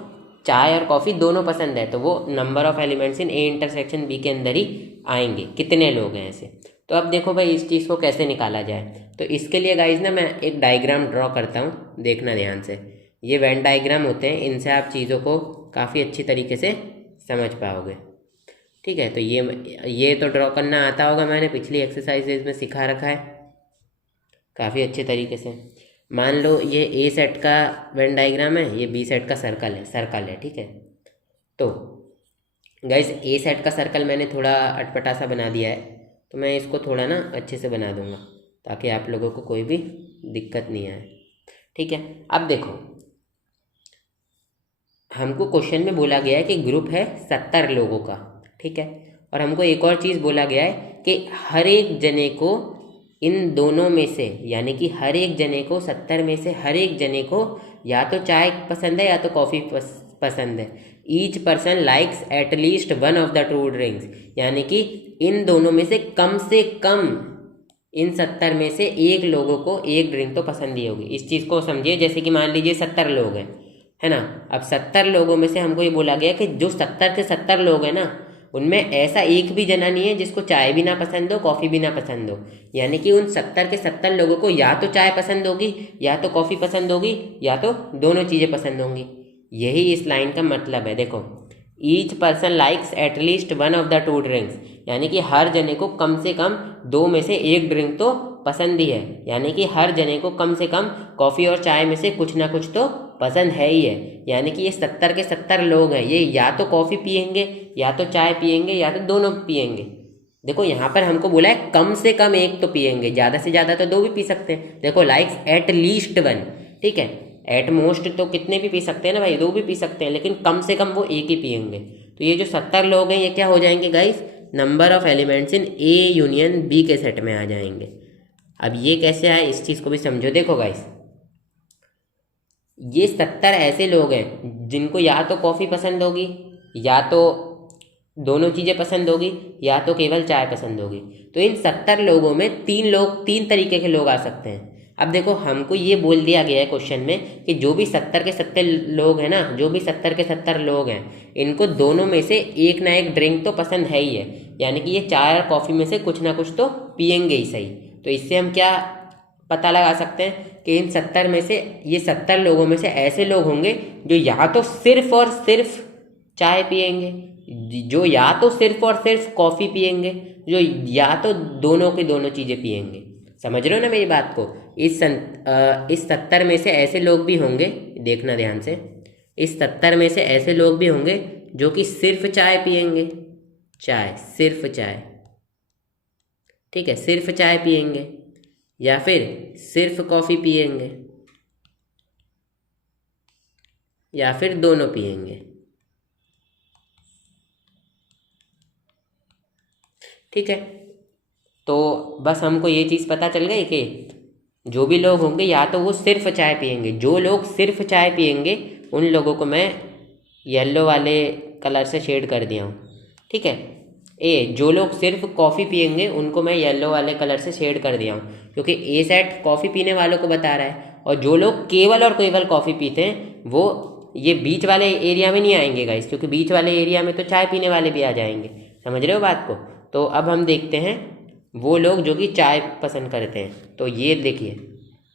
चाय और कॉफ़ी दोनों पसंद है, तो वो number of elements in A intersection B के अंदर ही आएंगे, कितने लोग हैं ऐसे। तो अब देखो भाई इस चीज़ को कैसे निकाला जाए। तो इसके लिए गाइज ना मैं एक डायग्राम ड्रॉ करता हूँ, देखना ध्यान से। ये वेन डायग्राम होते हैं, इनसे आप चीज़ों को काफ़ी अच्छी तरीके से समझ पाओगे। ठीक है, तो ये तो ड्रॉ करना आता होगा, मैंने पिछली एक्सरसाइजेज में सिखा रखा है काफ़ी अच्छे तरीके से। मान लो ये ए सेट का वेन डायग्राम है, ये बी सेट का सर्कल है। ठीक है, तो गाइज ए सेट का सर्कल मैंने थोड़ा अटपटा सा बना दिया है, तो मैं इसको थोड़ा ना अच्छे से बना दूंगा ताकि आप लोगों को कोई भी दिक्कत नहीं आए। ठीक है, अब देखो हमको क्वेश्चन में बोला गया है कि ग्रुप है 70 लोगों का। ठीक है, और हमको एक और चीज़ बोला गया है कि हर एक जने को इन दोनों में से, यानी कि हर एक जने को 70 में से हर एक जने को या तो चाय पसंद है या तो कॉफ़ी पसंद है। Each person likes at least one of the two drinks, यानी कि इन दोनों में से कम इन 70 में से एक लोगों को एक ड्रिंक तो पसंद ही होगी। इस चीज़ को समझिए, जैसे कि मान लीजिए 70 लोग हैं, है ना। अब 70 लोगों में से हमको ये बोला गया कि जो 70 के 70 लोग हैं ना, उनमें ऐसा एक भी जना नहीं है जिसको चाय भी ना पसंद हो कॉफ़ी भी ना पसंद हो। यानी कि उन 70 के 70 लोगों को या तो चाय पसंद होगी या तो कॉफ़ी पसंद होगी या तो दोनों चीज़ें पसंद होंगी। यही इस लाइन का मतलब है। देखो, each person likes at least one of the two drinks, यानी कि हर जने को कम से कम दो में से एक ड्रिंक तो पसंद ही है, यानी कि हर जने को कम से कम कॉफ़ी और चाय में से कुछ ना कुछ तो पसंद है ही है। यानी कि ये 70 के 70 लोग हैं, ये या तो कॉफ़ी पियेंगे या तो चाय पियेंगे या तो दोनों पियेंगे। देखो यहाँ पर हमको बोला है कम से कम एक तो पियेंगे, ज़्यादा से ज़्यादा तो दो भी पी सकते हैं। देखो लाइक्स एट लीस्ट वन, ठीक है, एट मोस्ट तो कितने भी पी सकते हैं ना भाई, दो भी पी सकते हैं, लेकिन कम से कम वो एक ही पियेंगे। तो ये जो 70 लोग हैं ये क्या हो जाएंगे guys, number of elements in A union B के सेट में आ जाएंगे। अब ये कैसे आए इस चीज़ को भी समझो। देखो गाइस, ये 70 ऐसे लोग हैं जिनको या तो कॉफ़ी पसंद होगी या तो दोनों चीज़ें पसंद होगी या तो केवल चाय पसंद होगी। तो इन 70 लोगों में तीन तरीके के लोग आ सकते हैं। अब देखो हमको ये बोल दिया गया है क्वेश्चन में कि जो भी 70 के 70 लोग हैं ना, जो भी 70 के 70 लोग हैं, इनको दोनों में से एक ना एक ड्रिंक तो पसंद है ही है, यानी कि ये चाय और कॉफ़ी में से कुछ ना कुछ तो पियेंगे ही सही। तो इससे हम क्या पता लगा सकते हैं कि इन 70 में से ये 70 लोगों में से ऐसे लोग होंगे जो या तो सिर्फ और सिर्फ चाय पियेंगे, जो या तो सिर्फ और सिर्फ कॉफ़ी पियेंगे, जो या तो दोनों की दोनों चीज़ें पियेंगे। समझ रहे हो ना मेरी बात को। इस 70 में से ऐसे लोग भी होंगे, देखना ध्यान से, इस 70 में से ऐसे लोग भी होंगे जो कि सिर्फ चाय पियेंगे, चाय, सिर्फ चाय, ठीक है, सिर्फ चाय पियेंगे, या फिर सिर्फ कॉफ़ी पियेंगे, या फिर दोनों पियेंगे। ठीक है, तो बस हमको ये चीज़ पता चल गई कि जो भी लोग होंगे या तो वो सिर्फ चाय पियेंगे। जो लोग सिर्फ चाय पियेंगे उन लोगों को मैं येलो वाले कलर से शेड कर दिया हूँ, ठीक है। जो लोग सिर्फ कॉफ़ी पियेंगे उनको मैं येलो वाले कलर से शेड कर दिया हूँ, क्योंकि ए सेट कॉफ़ी पीने वालों को बता रहा है। और जो लोग केवल और केवल कॉफ़ी पीते हैं वो ये बीच वाले एरिया में नहीं आएंगे गाइस, क्योंकि बीच वाले एरिया में तो चाय पीने वाले भी आ जाएंगे। समझ रहे हो बात को। तो अब हम देखते हैं वो लोग जो कि चाय पसंद करते हैं। तो ये देखिए,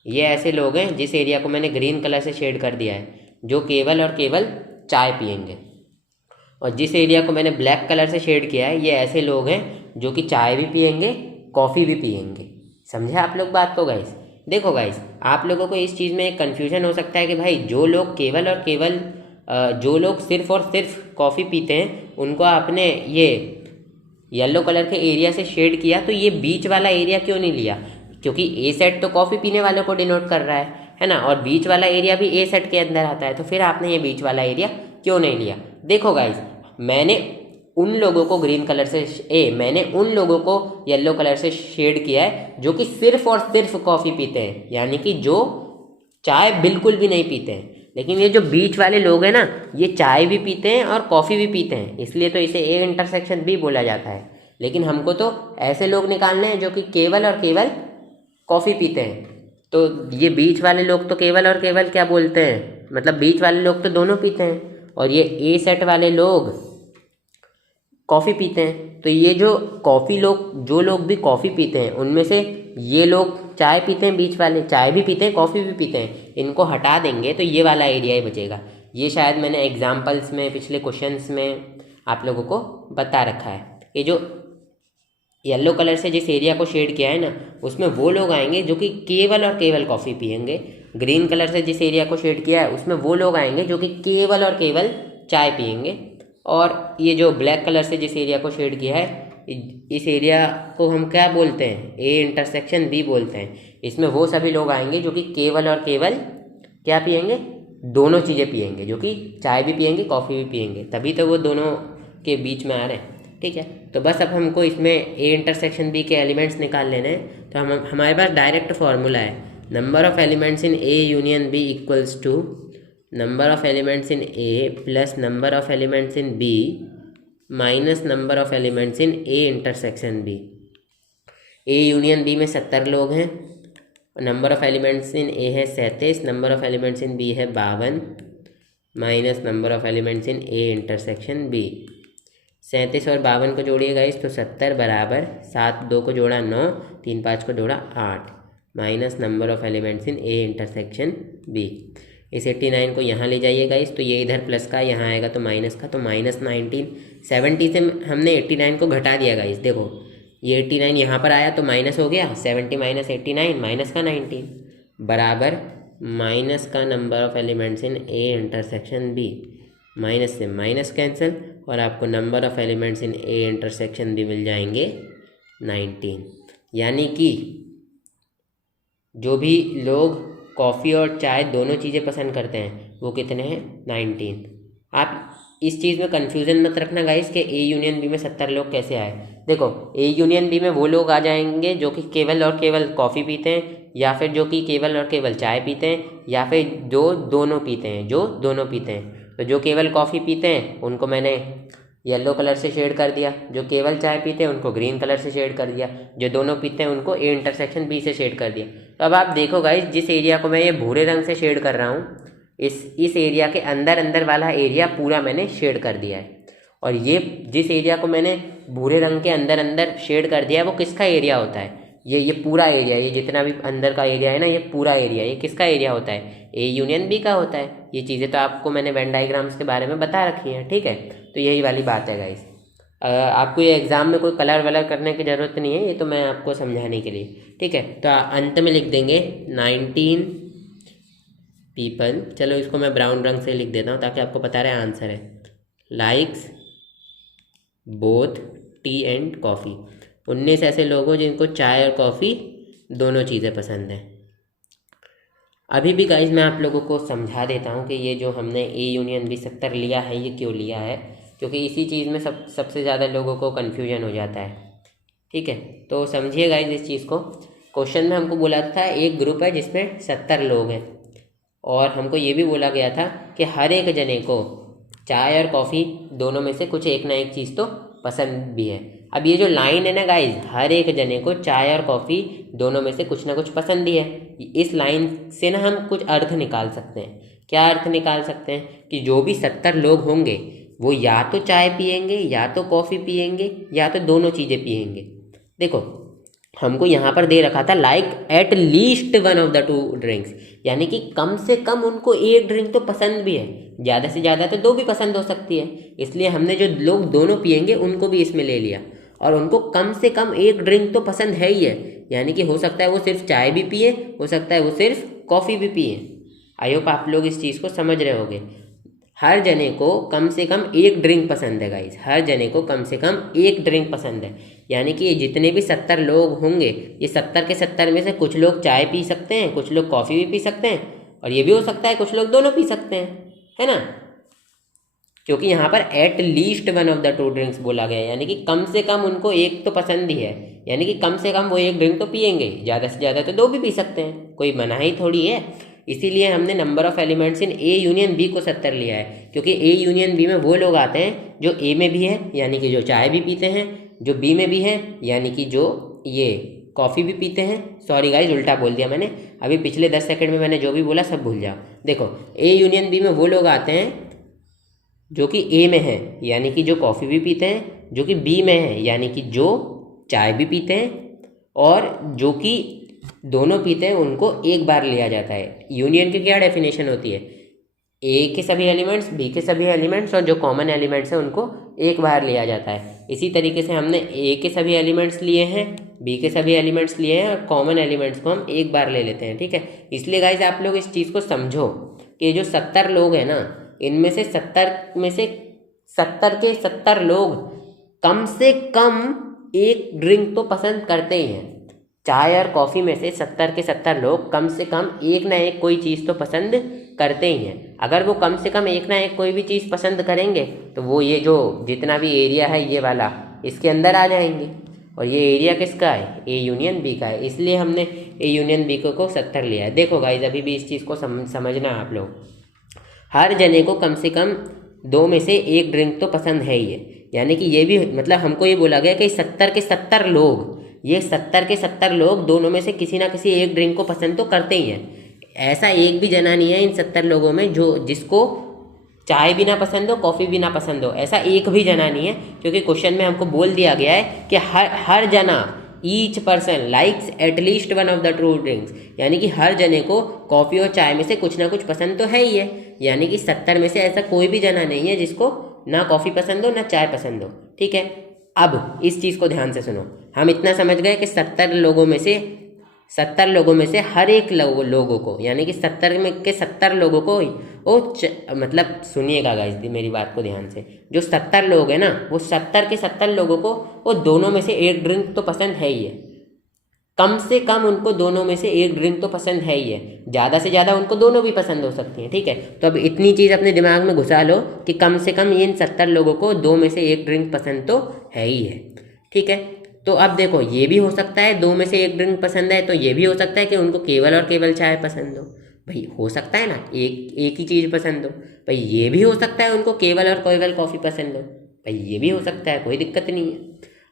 ये ऐसे लोग हैं जिस एरिया को मैंने ग्रीन कलर से शेड कर दिया है, जो केवल और केवल चाय पियेंगे। और जिस एरिया को मैंने ब्लैक कलर से शेड किया है, ये ऐसे लोग हैं जो कि चाय भी पियेंगे, कॉफ़ी भी पियेंगे। समझे आप लोग बात को गाइस। देखो गाइस, आप लोगों को इस चीज़ में एक कन्फ्यूजन हो सकता है कि भाई जो लोग केवल और केवल जो लोग सिर्फ और सिर्फ कॉफ़ी पीते हैं उनको आपने ये येलो कलर के एरिया से शेड किया, तो ये बीच वाला एरिया क्यों नहीं लिया? क्योंकि ए सेट तो कॉफ़ी पीने वालों को डिनोट कर रहा है ना, और बीच वाला एरिया भी ए सेट के अंदर आता है, तो फिर आपने ये बीच वाला एरिया क्यों नहीं लिया? देखो गाइस, मैंने उन लोगों को ग्रीन कलर से मैंने उन लोगों को येलो कलर से शेड किया है जो कि सिर्फ और सिर्फ कॉफ़ी पीते हैं, यानी कि जो चाय बिल्कुल भी नहीं पीते हैं। लेकिन ये जो बीच वाले लोग हैं ना, ये चाय भी पीते हैं और कॉफ़ी भी पीते हैं, इसलिए तो इसे ए इंटरसेक्शन भी बोला जाता है। लेकिन हमको तो ऐसे लोग निकालने हैं जो कि केवल और केवल कॉफ़ी पीते हैं। तो ये बीच वाले लोग तो केवल और केवल क्या बोलते हैं, मतलब बीच वाले लोग तो दोनों पीते हैं, और ये ए सेट वाले लोग कॉफ़ी पीते हैं। तो ये जो जो लोग भी कॉफ़ी पीते हैं उनमें से ये लोग चाय पीते हैं, बीच वाले चाय भी पीते हैं, कॉफ़ी भी पीते हैं, इनको हटा देंगे तो ये वाला एरिया ही बचेगा। ये शायद मैंने एग्जाम्पल्स में पिछले क्वेश्चंस में आप लोगों को बता रखा है। ये जो येलो कलर से जिस एरिया को शेड किया है ना, उसमें वो लोग आएंगे जो कि केवल और केवल कॉफ़ी पियेंगे। ग्रीन कलर से जिस एरिया को शेड किया है उसमें वो लोग आएंगे जो कि केवल और केवल चाय पियेंगे। और ये जो ब्लैक कलर से जिस एरिया को शेड किया है, इस एरिया को हम क्या बोलते हैं, ए इंटरसेक्शन बी बोलते हैं। इसमें वो सभी लोग आएंगे जो कि केवल और केवल क्या पियेंगे, दोनों चीज़ें पियेंगे, जो कि चाय भी पियेंगे कॉफ़ी भी पियेंगे, तभी तो वो दोनों के बीच में आ रहे हैं। ठीक है, तो बस अब हमको इसमें ए इंटरसेक्शन बी के एलिमेंट्स निकाल लेने हैं। तो हमारे पास डायरेक्ट फार्मूला है, number of elements in A union B equals to number of elements in A plus number of elements in B minus number of elements in A intersection B. A union B में 70 लोग हैं, number of elements in A है 37, number of elements in B है 52 minus number of elements in A intersection B. 37 और 52 को जोड़िएगा इस तो 70 बराबर 7, 2 को जोड़ा 9, 3 5 को जोड़ा 8 minus number of elements in A intersection B. इस 89 को यहाँ ले जाइएगा इस, तो ये इधर प्लस का यहाँ आएगा तो माइनस का, तो -19। 70 से हमने 89 को घटा दिया गाइस। देखो ये 89 यहाँ पर आया तो माइनस हो गया, 70 माइनस 89 माइनस का 19 बराबर माइनस का number of elements in A intersection B, minus से माइनस कैंसिल और आपको number of elements in A intersection B मिल जाएंगे 19। यानी कि जो भी लोग कॉफ़ी और चाय दोनों चीज़ें पसंद करते हैं वो कितने हैं, 19। आप इस चीज़ में कन्फ्यूज़न मत रखना गाइस कि ए यूनियन बी में 70 लोग कैसे आए। देखो ए यूनियन बी में वो लोग आ जाएंगे जो कि केवल और केवल कॉफ़ी पीते हैं, या फिर जो कि केवल और केवल चाय पीते हैं, या फिर जो दोनों पीते हैं, जो दोनों पीते हैं। तो जो केवल कॉफ़ी पीते हैं उनको मैंने येलो कलर से शेड कर दिया, जो केवल चाय पीते हैं उनको ग्रीन कलर से शेड कर दिया, जो दोनों पीते हैं उनको ए इंटरसेक्शन बी से शेड कर दिया। तो अब आप देखो गाइस, जिस एरिया को मैं ये भूरे रंग से शेड कर रहा हूँ, इस एरिया के अंदर वाला एरिया पूरा मैंने शेड कर दिया है। और ये जिस एरिया को मैंने भूरे रंग के अंदर शेड कर दिया है वो किसका एरिया होता है, ये पूरा एरिया, ये जितना भी अंदर का एरिया है ना, ये पूरा एरिया, ये किसका एरिया होता है, ए यूनियन बी का होता है। ये चीज़ें तो आपको मैंने वेन डायग्राम्स के बारे में बता रखी हैं, ठीक है। तो यही वाली बात है गाइस। आपको ये एग्ज़ाम में कोई कलर वलर करने की ज़रूरत नहीं है, ये तो मैं आपको समझाने के लिए, ठीक है। तो अंत में लिख देंगे 19 पीपल, चलो इसको मैं ब्राउन रंग से लिख देता हूँ ताकि आपको पता रहे आंसर है, likes both T and coffee. 19 ऐसे लोग हो जिनको चाय और कॉफ़ी दोनों चीज़ें पसंद हैं। अभी भी गाइज मैं आप लोगों को समझा देता हूँ कि ये जो हमने ए यूनियन बी 70 लिया है ये क्यों लिया है, क्योंकि इसी चीज़ में सबसे ज़्यादा लोगों को कन्फ्यूजन हो जाता है, ठीक है। तो समझिए गाइज इस चीज़ को। क्वेश्चन में हमको बोला था एक ग्रुप है जिसमें 70 लोग हैं, और हमको ये भी बोला गया था कि हर एक जने को चाय और कॉफ़ी दोनों में से कुछ एक ना एक चीज़ तो पसंद भी है। अब ये जो लाइन है ना गाइज, हर एक जने को चाय और कॉफ़ी दोनों में से कुछ ना कुछ पसंद ही है, इस लाइन से ना हम कुछ अर्थ निकाल सकते हैं। क्या अर्थ निकाल सकते हैं कि जो भी 70 लोग होंगे वो या तो चाय पियेंगे, या तो कॉफ़ी पियेंगे, या तो दोनों चीज़ें पियेंगे। देखो हमको यहाँ पर दे रखा था like at least one of the two drinks, यानी कि कम से कम उनको एक ड्रिंक तो पसंद भी है, ज़्यादा से ज़्यादा तो दो भी पसंद हो सकती है। इसलिए हमने जो लोग दोनों पियेंगे उनको भी इसमें ले लिया, और उनको कम से कम एक ड्रिंक तो पसंद है ही है, यानी कि हो सकता है वो सिर्फ चाय भी पिए, हो सकता है वो सिर्फ कॉफ़ी भी पिए। आई होप आप लोग इस चीज़ को समझ रहे होंगे। हर जने को कम से कम एक ड्रिंक पसंद है गाइस, हर जने को कम से कम एक ड्रिंक पसंद है। यानी कि ये जितने भी 70 लोग होंगे, ये 70 के 70 में से कुछ लोग चाय पी सकते हैं, कुछ लोग कॉफ़ी भी पी सकते हैं, और ये भी हो सकता है कुछ लोग दोनों पी सकते हैं, है ना। क्योंकि यहाँ पर at least one of the two drinks बोला गया है, यानी कि कम से कम उनको एक तो पसंद ही है, यानी कि कम से कम वो एक ड्रिंक तो पियेंगे, ज़्यादा से ज़्यादा तो दो भी पी सकते हैं, कोई मनाही थोड़ी है। इसीलिए हमने number of elements in A union B को 70 लिया है, क्योंकि ए यूनियन बी में वो लोग आते हैं जो ए में भी है, यानी कि जो चाय भी पीते हैं, जो बी में भी है, यानी कि जो ये कॉफ़ी भी पीते हैं। सॉरी गाइस उल्टा बोल दिया मैंने, अभी पिछले 10 सेकंड में मैंने जो भी बोला सब भूल जाओ। देखो ए यूनियन बी में वो लोग आते हैं जो कि ए में है, यानी कि जो कॉफ़ी भी पीते हैं, जो कि बी में है, यानी कि जो चाय भी पीते हैं, और जो कि दोनों पीते हैं उनको एक बार लिया जाता है। यूनियन की क्या डेफिनेशन होती है, ए के सभी एलिमेंट्स, बी के सभी एलिमेंट्स और जो कॉमन एलिमेंट्स हैं उनको एक बार लिया जाता है। इसी तरीके से हमने ए के सभी एलिमेंट्स लिए हैं, बी के सभी एलिमेंट्स लिए हैं, और कॉमन एलिमेंट्स को हम एक बार ले लेते हैं, ठीक है। इसलिए गाइज आप लोग इस चीज़ को समझो कि जो 70 लोग हैं ना, इनमें से 70 में से 70 के 70 लोग कम से कम एक ड्रिंक तो पसंद करते ही हैं। चाय और कॉफ़ी में से 70 के 70 लोग कम से कम एक ना एक कोई चीज़ तो पसंद करते ही हैं। अगर वो कम से कम एक ना एक कोई भी चीज़ पसंद करेंगे तो वो ये जो जितना भी एरिया है ये वाला, इसके अंदर आ जाएंगे, और ये एरिया किसका है, ए यूनियन बी का है। इसलिए हमने ए यूनियन बी को 70 लिया है। देखो गाइज अभी भी इस चीज़ को समझना आप लोग, हर जने को कम से कम दो में से एक ड्रिंक तो पसंद है ही है, यानी कि ये भी मतलब हमको ये बोला गया कि 70 के 70 लोग, ये 70 के 70 लोग दोनों में से किसी ना किसी एक ड्रिंक को पसंद तो करते ही हैं। ऐसा एक भी जना नहीं है इन 70 लोगों में जो जिसको चाय भी ना पसंद हो, कॉफ़ी भी ना पसंद हो, ऐसा एक भी जना नहीं है। क्योंकि क्वेश्चन में हमको बोल दिया गया है कि हर जना, each person likes at least one of the two drinks, यानी कि हर जने को कॉफ़ी और चाय में से कुछ ना कुछ पसंद तो है ही है। यानी कि 70 में से ऐसा कोई भी जना नहीं है जिसको ना कॉफ़ी पसंद हो ना चाय पसंद हो, ठीक है। अब इस चीज़ को ध्यान से सुनो, हम इतना समझ गए कि 70 लोगों में से हर एक लोगों को, यानी कि 70 में के 70 लोगों को मतलब सुनिएगा गाइस मेरी बात को ध्यान से, जो 70 लोग हैं ना, वो 70 के 70 लोगों को वो दोनों में से एक ड्रिंक तो पसंद है ही है। कम से कम उनको दोनों में से एक ड्रिंक तो पसंद है ही है, ज़्यादा से ज़्यादा उनको दोनों भी पसंद हो सकती हैं, ठीक है। तो अब इतनी चीज़ अपने दिमाग में घुसा लो कि कम से कम इन 70 लोगों को दो में से एक ड्रिंक पसंद तो है ही है, ठीक है। तो अब देखो, ये भी हो सकता है दो में से एक ड्रिंक पसंद है, तो ये भी हो सकता है कि उनको केवल और केवल चाय पसंद हो। भाई हो सकता है ना, एक ही चीज़ पसंद हो। भाई ये भी हो सकता है उनको केवल और केवल कॉफ़ी पसंद हो। भाई ये भी हो सकता है, कोई दिक्कत नहीं है।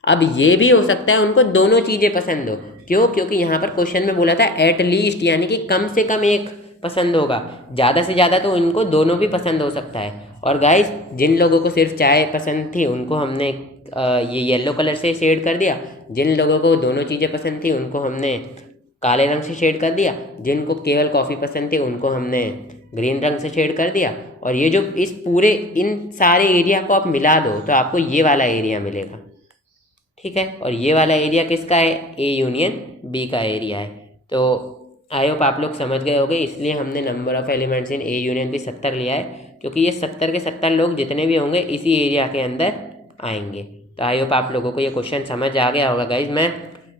अब ये भी हो सकता है उनको दोनों चीज़ें पसंद हो। क्यों? क्योंकि यहाँ पर क्वेश्चन में बोला था एट लीस्ट, यानी कि कम से कम एक पसंद होगा, ज़्यादा से ज़्यादा तो इनको दोनों भी पसंद हो सकता है। और गाइस, जिन लोगों को सिर्फ चाय पसंद थी उनको हमने ये येलो कलर से शेड कर दिया, जिन लोगों को दोनों चीज़ें पसंद थी उनको हमने काले रंग से शेड कर दिया, जिनको केवल कॉफ़ी पसंद थी उनको हमने ग्रीन रंग से शेड कर दिया। और ये जो इस पूरे इन सारे एरिया को आप मिला दो तो आपको ये वाला एरिया मिलेगा, ठीक है। और ये वाला एरिया किसका है? ए यूनियन बी का एरिया है। तो आई होप आप लोग समझ गए होंगे, इसलिए हमने number of elements in A union B 70 लिया है, क्योंकि ये 70 के 70 लोग जितने भी होंगे इसी एरिया के अंदर आएंगे। तो आई होप आप लोगों को ये क्वेश्चन समझ आ गया होगा गाइज।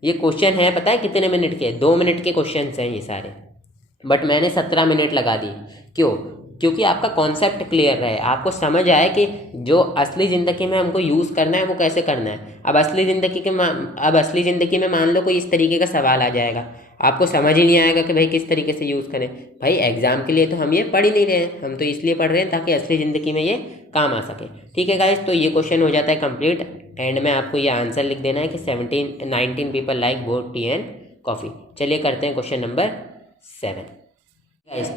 ये क्वेश्चन है पता है कितने मिनट के? 2 मिनट के क्वेश्चन हैं ये सारे, बट मैंने 17 मिनट लगा दी। क्यों? क्योंकि आपका कॉन्सेप्ट क्लियर रहे, आपको समझ आए कि जो असली ज़िंदगी में हमको यूज़ करना है वो कैसे करना है। अब असली ज़िंदगी में मान लो कोई इस तरीके का सवाल आ जाएगा, आपको समझ ही नहीं आएगा कि भाई किस तरीके से यूज़ करें। भाई एग्ज़ाम के लिए तो हम ये पढ़ ही नहीं रहे हैं, हम तो इसलिए पढ़ रहे हैं ताकि असली ज़िंदगी में ये काम आ सके, ठीक है गाइस। तो ये क्वेश्चन हो जाता है कंप्लीट। एंड में आपको ये आंसर लिख देना है कि 19 people like both T and coffee. चलिए करते हैं क्वेश्चन नंबर 7।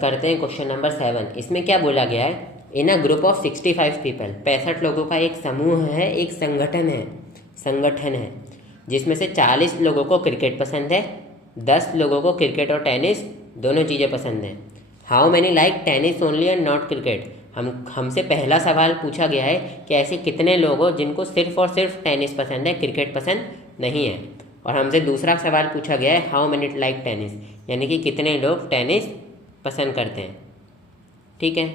करते हैं क्वेश्चन नंबर 7। इसमें क्या बोला गया है? In a group of 65 people, 65 लोगों का एक समूह है, एक संगठन है जिसमें से 40 लोगों को क्रिकेट पसंद है, 10 लोगों को क्रिकेट और टेनिस दोनों चीज़ें पसंद हैं। How many like tennis only and not cricket. हमसे पहला सवाल पूछा गया है कि ऐसे कितने लोग हो जिनको सिर्फ और सिर्फ टेनिस पसंद है, क्रिकेट पसंद नहीं है। और हमसे दूसरा सवाल पूछा गया है हाउ मैनी लाइक टेनिस, यानी कि कितने लोग टेनिस पसंद करते हैं, ठीक है।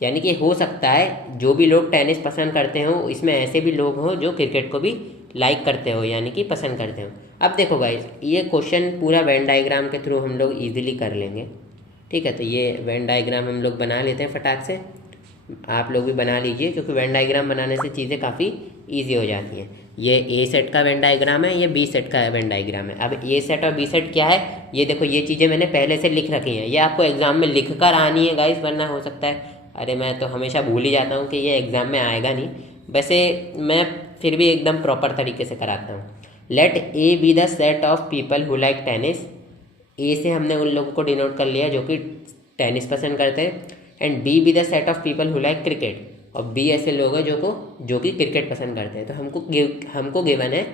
यानी कि हो सकता है जो भी लोग टेनिस पसंद करते हो इसमें ऐसे भी लोग हों जो क्रिकेट को भी लाइक करते हो, यानी कि पसंद करते हो। अब देखो गाइस, ये क्वेश्चन पूरा वेन डायग्राम के थ्रू हम लोग ईजिली कर लेंगे, ठीक है। तो ये वेन डायग्राम हम लोग बना लेते हैं फटाक से, आप लोग भी बना लीजिए, क्योंकि वेन डायग्राम बनाने से चीज़ें काफ़ी ईजी हो जाती हैं। ये ए सेट का वेन डायग्राम है, ये बी सेट का वेन डायग्राम है। अब ए सेट और बी सेट क्या है, ये देखो, ये चीज़ें मैंने पहले से लिख रखी हैं, ये आपको एग्जाम में लिख कर आनी है गाइस, वरना हो सकता है, अरे मैं तो हमेशा भूल ही जाता हूँ कि ये एग्ज़ाम में आएगा नहीं। वैसे मैं फिर भी एकदम प्रॉपर तरीके से कराता हूँ। Let A be the set of people who like tennis. A से हमने उन लोगों को डिनोट कर लिया जो कि टेनिस पसंद करते हैं, and B be the set of people who like cricket. और बी ऐसे लोग हैं जो कि क्रिकेट पसंद करते हैं। तो हमको गिवन है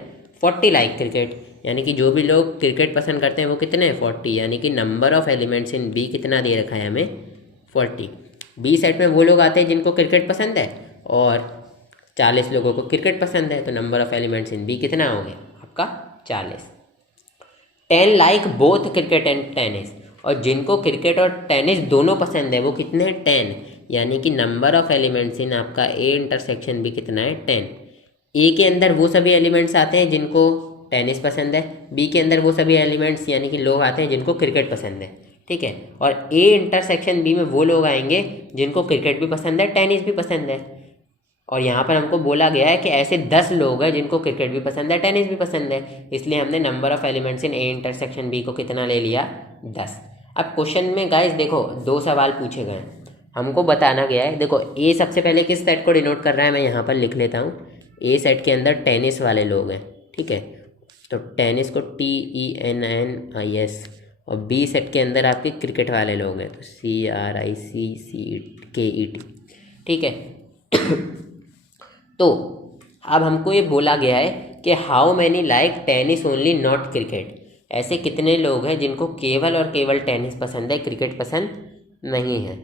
40 लाइक क्रिकेट, यानी कि जो भी लोग क्रिकेट पसंद करते हैं वो कितने हैं? 40, यानी कि number of elements in B कितना दे रखा है हमें? 40। बी सेट में वो लोग आते हैं जिनको क्रिकेट पसंद है, और 40 लोगों को क्रिकेट पसंद है, तो number of elements in B कितना हो गया आपका? 40। 10 like both cricket and tennis. और जिनको क्रिकेट और टेनिस दोनों पसंद है वो कितने हैं? 10, यानी कि नंबर ऑफ एलिमेंट्स इन आपका ए इंटरसेक्शन भी कितना है? 10। ए के अंदर वो सभी एलिमेंट्स आते हैं जिनको टेनिस पसंद है, बी के अंदर वो सभी एलिमेंट्स यानी कि लोग आते हैं जिनको क्रिकेट पसंद है, ठीक है। और ए इंटरसेक्शन बी में वो लोग आएंगे जिनको क्रिकेट भी पसंद है, टेनिस भी पसंद है। और यहाँ पर हमको बोला गया है कि ऐसे 10 लोग हैं जिनको क्रिकेट भी पसंद है, टेनिस भी पसंद है, इसलिए हमने number of elements in A intersection B को कितना ले लिया? 10। अब क्वेश्चन में गाइस देखो 2 सवाल पूछे गए, हमको बताना गया है, देखो ए सबसे पहले किस सेट को डिनोट कर रहा है मैं यहाँ पर लिख लेता हूँ। ए सेट के अंदर टेनिस वाले लोग हैं, ठीक है, तो टेनिस को TENNIS। और बी सेट के अंदर आपके क्रिकेट वाले लोग हैं, तो CRICKET, ठीक है। तो अब हमको ये बोला गया है कि how many like tennis only not cricket. ऐसे कितने लोग हैं जिनको केवल और केवल टेनिस पसंद है, क्रिकेट पसंद नहीं है।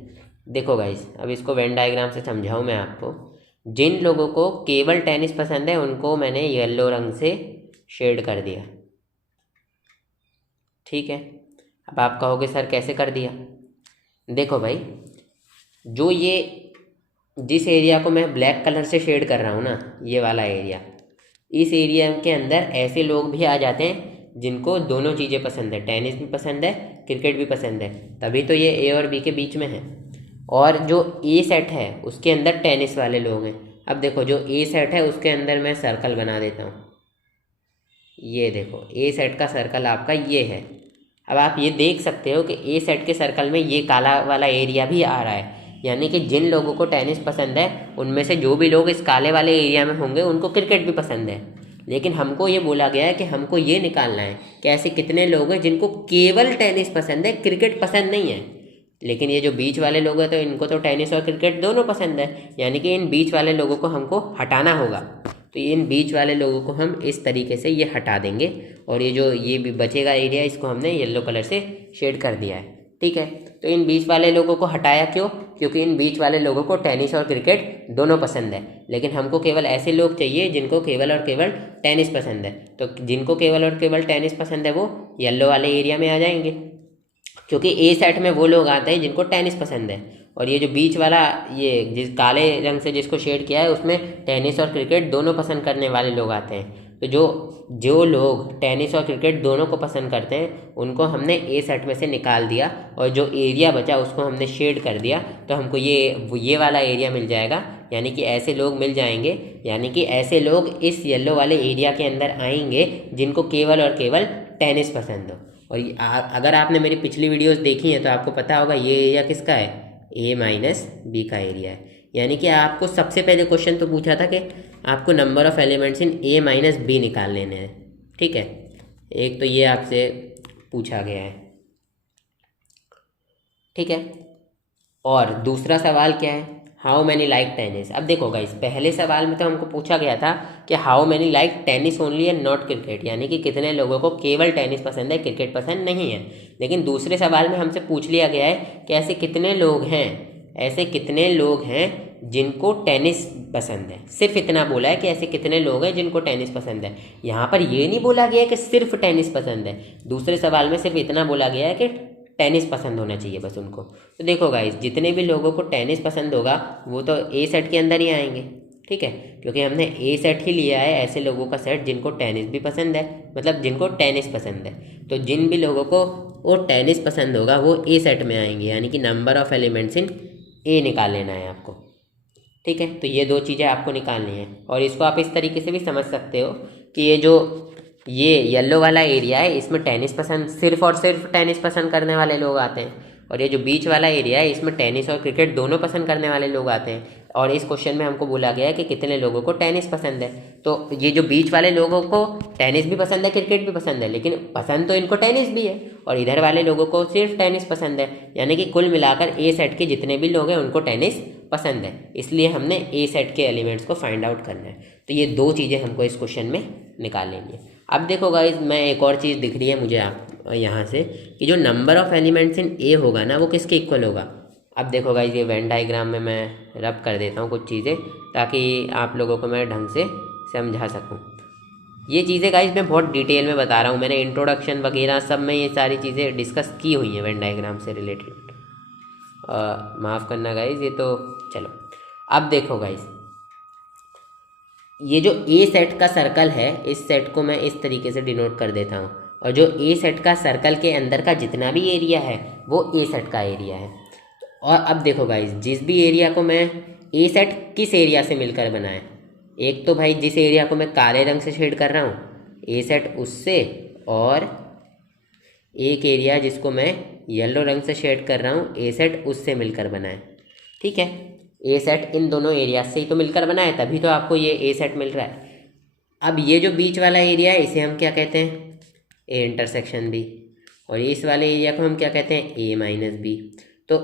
देखो गाइस, अब इसको वेन डायग्राम से समझाऊँ मैं आपको। जिन लोगों को केवल टेनिस पसंद है उनको मैंने येलो रंग से शेड कर दिया। ठीक है, अब आप कहोगे सर कैसे कर दिया? देखो भाई, जो ये जिस एरिया को मैं ब्लैक कलर से शेड कर रहा हूँ ना, ये वाला एरिया, इस एरिया के अंदर ऐसे लोग भी आ जाते हैं जिनको दोनों चीज़ें पसंद है, टेनिस भी पसंद है, क्रिकेट भी पसंद है, तभी तो ये ए और बी के बीच में है। और जो ए सेट है उसके अंदर टेनिस वाले लोग हैं। अब देखो, जो ए सेट है उसके अंदर मैं सर्कल बना देता हूँ। ये देखो, ए सेट का सर्कल आपका ये है। अब आप ये देख सकते हो कि ए सेट के सर्कल में ये काला वाला एरिया भी आ रहा है, यानी कि जिन लोगों को टेनिस पसंद है उनमें से जो भी लोग इस काले वाले एरिया में होंगे उनको क्रिकेट भी पसंद है। लेकिन हमको ये बोला गया है कि हमको ये निकालना है कि ऐसे कितने लोग हैं जिनको केवल टेनिस पसंद है, क्रिकेट पसंद नहीं है। लेकिन ये जो बीच वाले लोग हैं तो इनको तो टेनिस और क्रिकेट दोनों पसंद है, यानी कि इन बीच वाले लोगों को हमको हटाना होगा। तो इन बीच वाले लोगों को हम इस तरीके से ये हटा देंगे, और ये जो ये भी बचेगा एरिया इसको हमने येलो कलर से शेड कर दिया है। ठीक है, तो इन बीच वाले लोगों को हटाया क्यों? क्योंकि इन बीच वाले लोगों को टेनिस और क्रिकेट दोनों पसंद है, लेकिन हमको केवल ऐसे लोग चाहिए जिनको केवल और केवल टेनिस पसंद है। तो जिनको केवल और केवल टेनिस पसंद है वो येलो वाले एरिया में आ जाएंगे, क्योंकि ए सेट में वो लोग आते हैं जिनको टेनिस पसंद है। और ये जो बीच वाला, ये जिस काले रंग से जिसको शेड किया है, उसमें टेनिस और क्रिकेट दोनों पसंद करने वाले लोग आते हैं। तो जो लोग टेनिस और क्रिकेट दोनों को पसंद करते हैं उनको हमने ए सेट में से निकाल दिया, और जो एरिया बचा उसको हमने शेड कर दिया। तो हमको ये वाला एरिया मिल जाएगा, यानी कि ऐसे लोग मिल जाएंगे, यानी कि ऐसे लोग इस येलो वाले एरिया के अंदर आएंगे जिनको केवल और केवल टेनिस पसंद हो। और अगर आपने मेरी पिछली वीडियोस देखी हैं तो आपको पता होगा ये एरिया किसका है, ए माइनस बी का एरिया है। यानी कि आपको सबसे पहले क्वेश्चन तो पूछा था कि आपको number of elements in A minus B निकाल लेने हैं। ठीक है, एक तो ये आपसे पूछा गया है। ठीक है, और दूसरा सवाल क्या है, हाउ मैनी लाइक टेनिस। अब देखो गाइस, पहले सवाल में तो हमको पूछा गया था कि how many like tennis only and not cricket, यानी कि कितने लोगों को केवल टेनिस पसंद है, क्रिकेट पसंद नहीं है। लेकिन दूसरे सवाल में हमसे पूछ लिया गया है कि ऐसे कितने लोग हैं जिनको टेनिस पसंद है। सिर्फ इतना बोला है कि ऐसे कितने लोग हैं जिनको टेनिस पसंद है। यहाँ पर ये नहीं बोला गया है कि सिर्फ टेनिस पसंद है, दूसरे सवाल में सिर्फ इतना बोला गया है कि टेनिस पसंद होना चाहिए बस उनको। तो देखो गाइस, जितने भी लोगों को टेनिस पसंद होगा वो तो ए सेट के अंदर ही आएंगे। ठीक है, क्योंकि हमने ए सेट ही लिया है, ऐसे लोगों का सेट जिनको टेनिस भी पसंद है, मतलब जिनको टेनिस पसंद है। तो जिन भी लोगों को वो टेनिस पसंद होगा वो ए सेट में आएंगे, यानी कि number of elements in A निकाल लेना है आपको। ठीक है, तो ये दो चीज़ें आपको निकालनी है। और इसको आप इस तरीके से भी समझ सकते हो कि ये येलो वाला एरिया है, इसमें टेनिस पसंद, सिर्फ और सिर्फ टेनिस पसंद करने वाले लोग आते हैं। और ये जो बीच वाला एरिया है इसमें टेनिस और क्रिकेट दोनों पसंद करने वाले लोग आते हैं। और इस क्वेश्चन में हमको बोला गया है कि कितने लोगों को टेनिस पसंद है। तो ये जो बीच वाले लोगों को टेनिस भी पसंद है, क्रिकेट भी पसंद है, लेकिन पसंद तो इनको टेनिस भी है। और इधर वाले लोगों को सिर्फ टेनिस पसंद है, यानी कि कुल मिलाकर ए सेट के जितने भी लोग हैं उनको टेनिस पसंद है। इसलिए हमने ए सेट के एलिमेंट्स को फाइंड आउट करना है। तो ये दो चीज़ें हमको इस क्वेश्चन में निकाल लेनी है। अब देखो गाइस, मैं एक और चीज़ दिख रही है मुझे आप यहाँ से, कि जो नंबर ऑफ एलिमेंट्स इन ए होगा ना वो किसके इक्वल होगा। अब देखो गाइस, ये वेन डायग्राम में मैं रब कर देता हूँ कुछ चीज़ें, ताकि आप लोगों को मैं ढंग से समझा सकूँ। ये चीज़ें गाइस मैं बहुत डिटेल में बता रहा हूँ, मैंने इंट्रोडक्शन वगैरह सब में ये सारी चीज़ें डिस्कस की हुई हैं वेन डायग्राम से रिलेटेड। माफ़ करना गाइस, ये तो चलो। अब देखो गाइस, ये जो ए सेट का सर्कल है, इस सेट को मैं इस तरीके से डिनोट कर देता हूँ, और जो ए सेट का सर्कल के अंदर का जितना भी एरिया है वो ए सेट का एरिया है। और अब देखो गाइस, जिस भी एरिया को मैं, ए सेट किस एरिया से मिलकर बना है, एक तो भाई जिस एरिया को मैं काले रंग से शेड कर रहा हूँ ए सेट उससे, और एक एरिया जिसको मैं येलो रंग से शेड कर रहा हूँ ए सेट उससे मिलकर बना है। ठीक है, ए सेट इन दोनों एरिया से ही तो मिलकर बना है, तभी तो आपको ये ए सेट मिल रहा है। अब ये जो बीच वाला एरिया है इसे हम क्या कहते हैं, ए इंटरसेक्शन बी, और इस वाले एरिया को हम क्या कहते हैं, ए माइनस बी। तो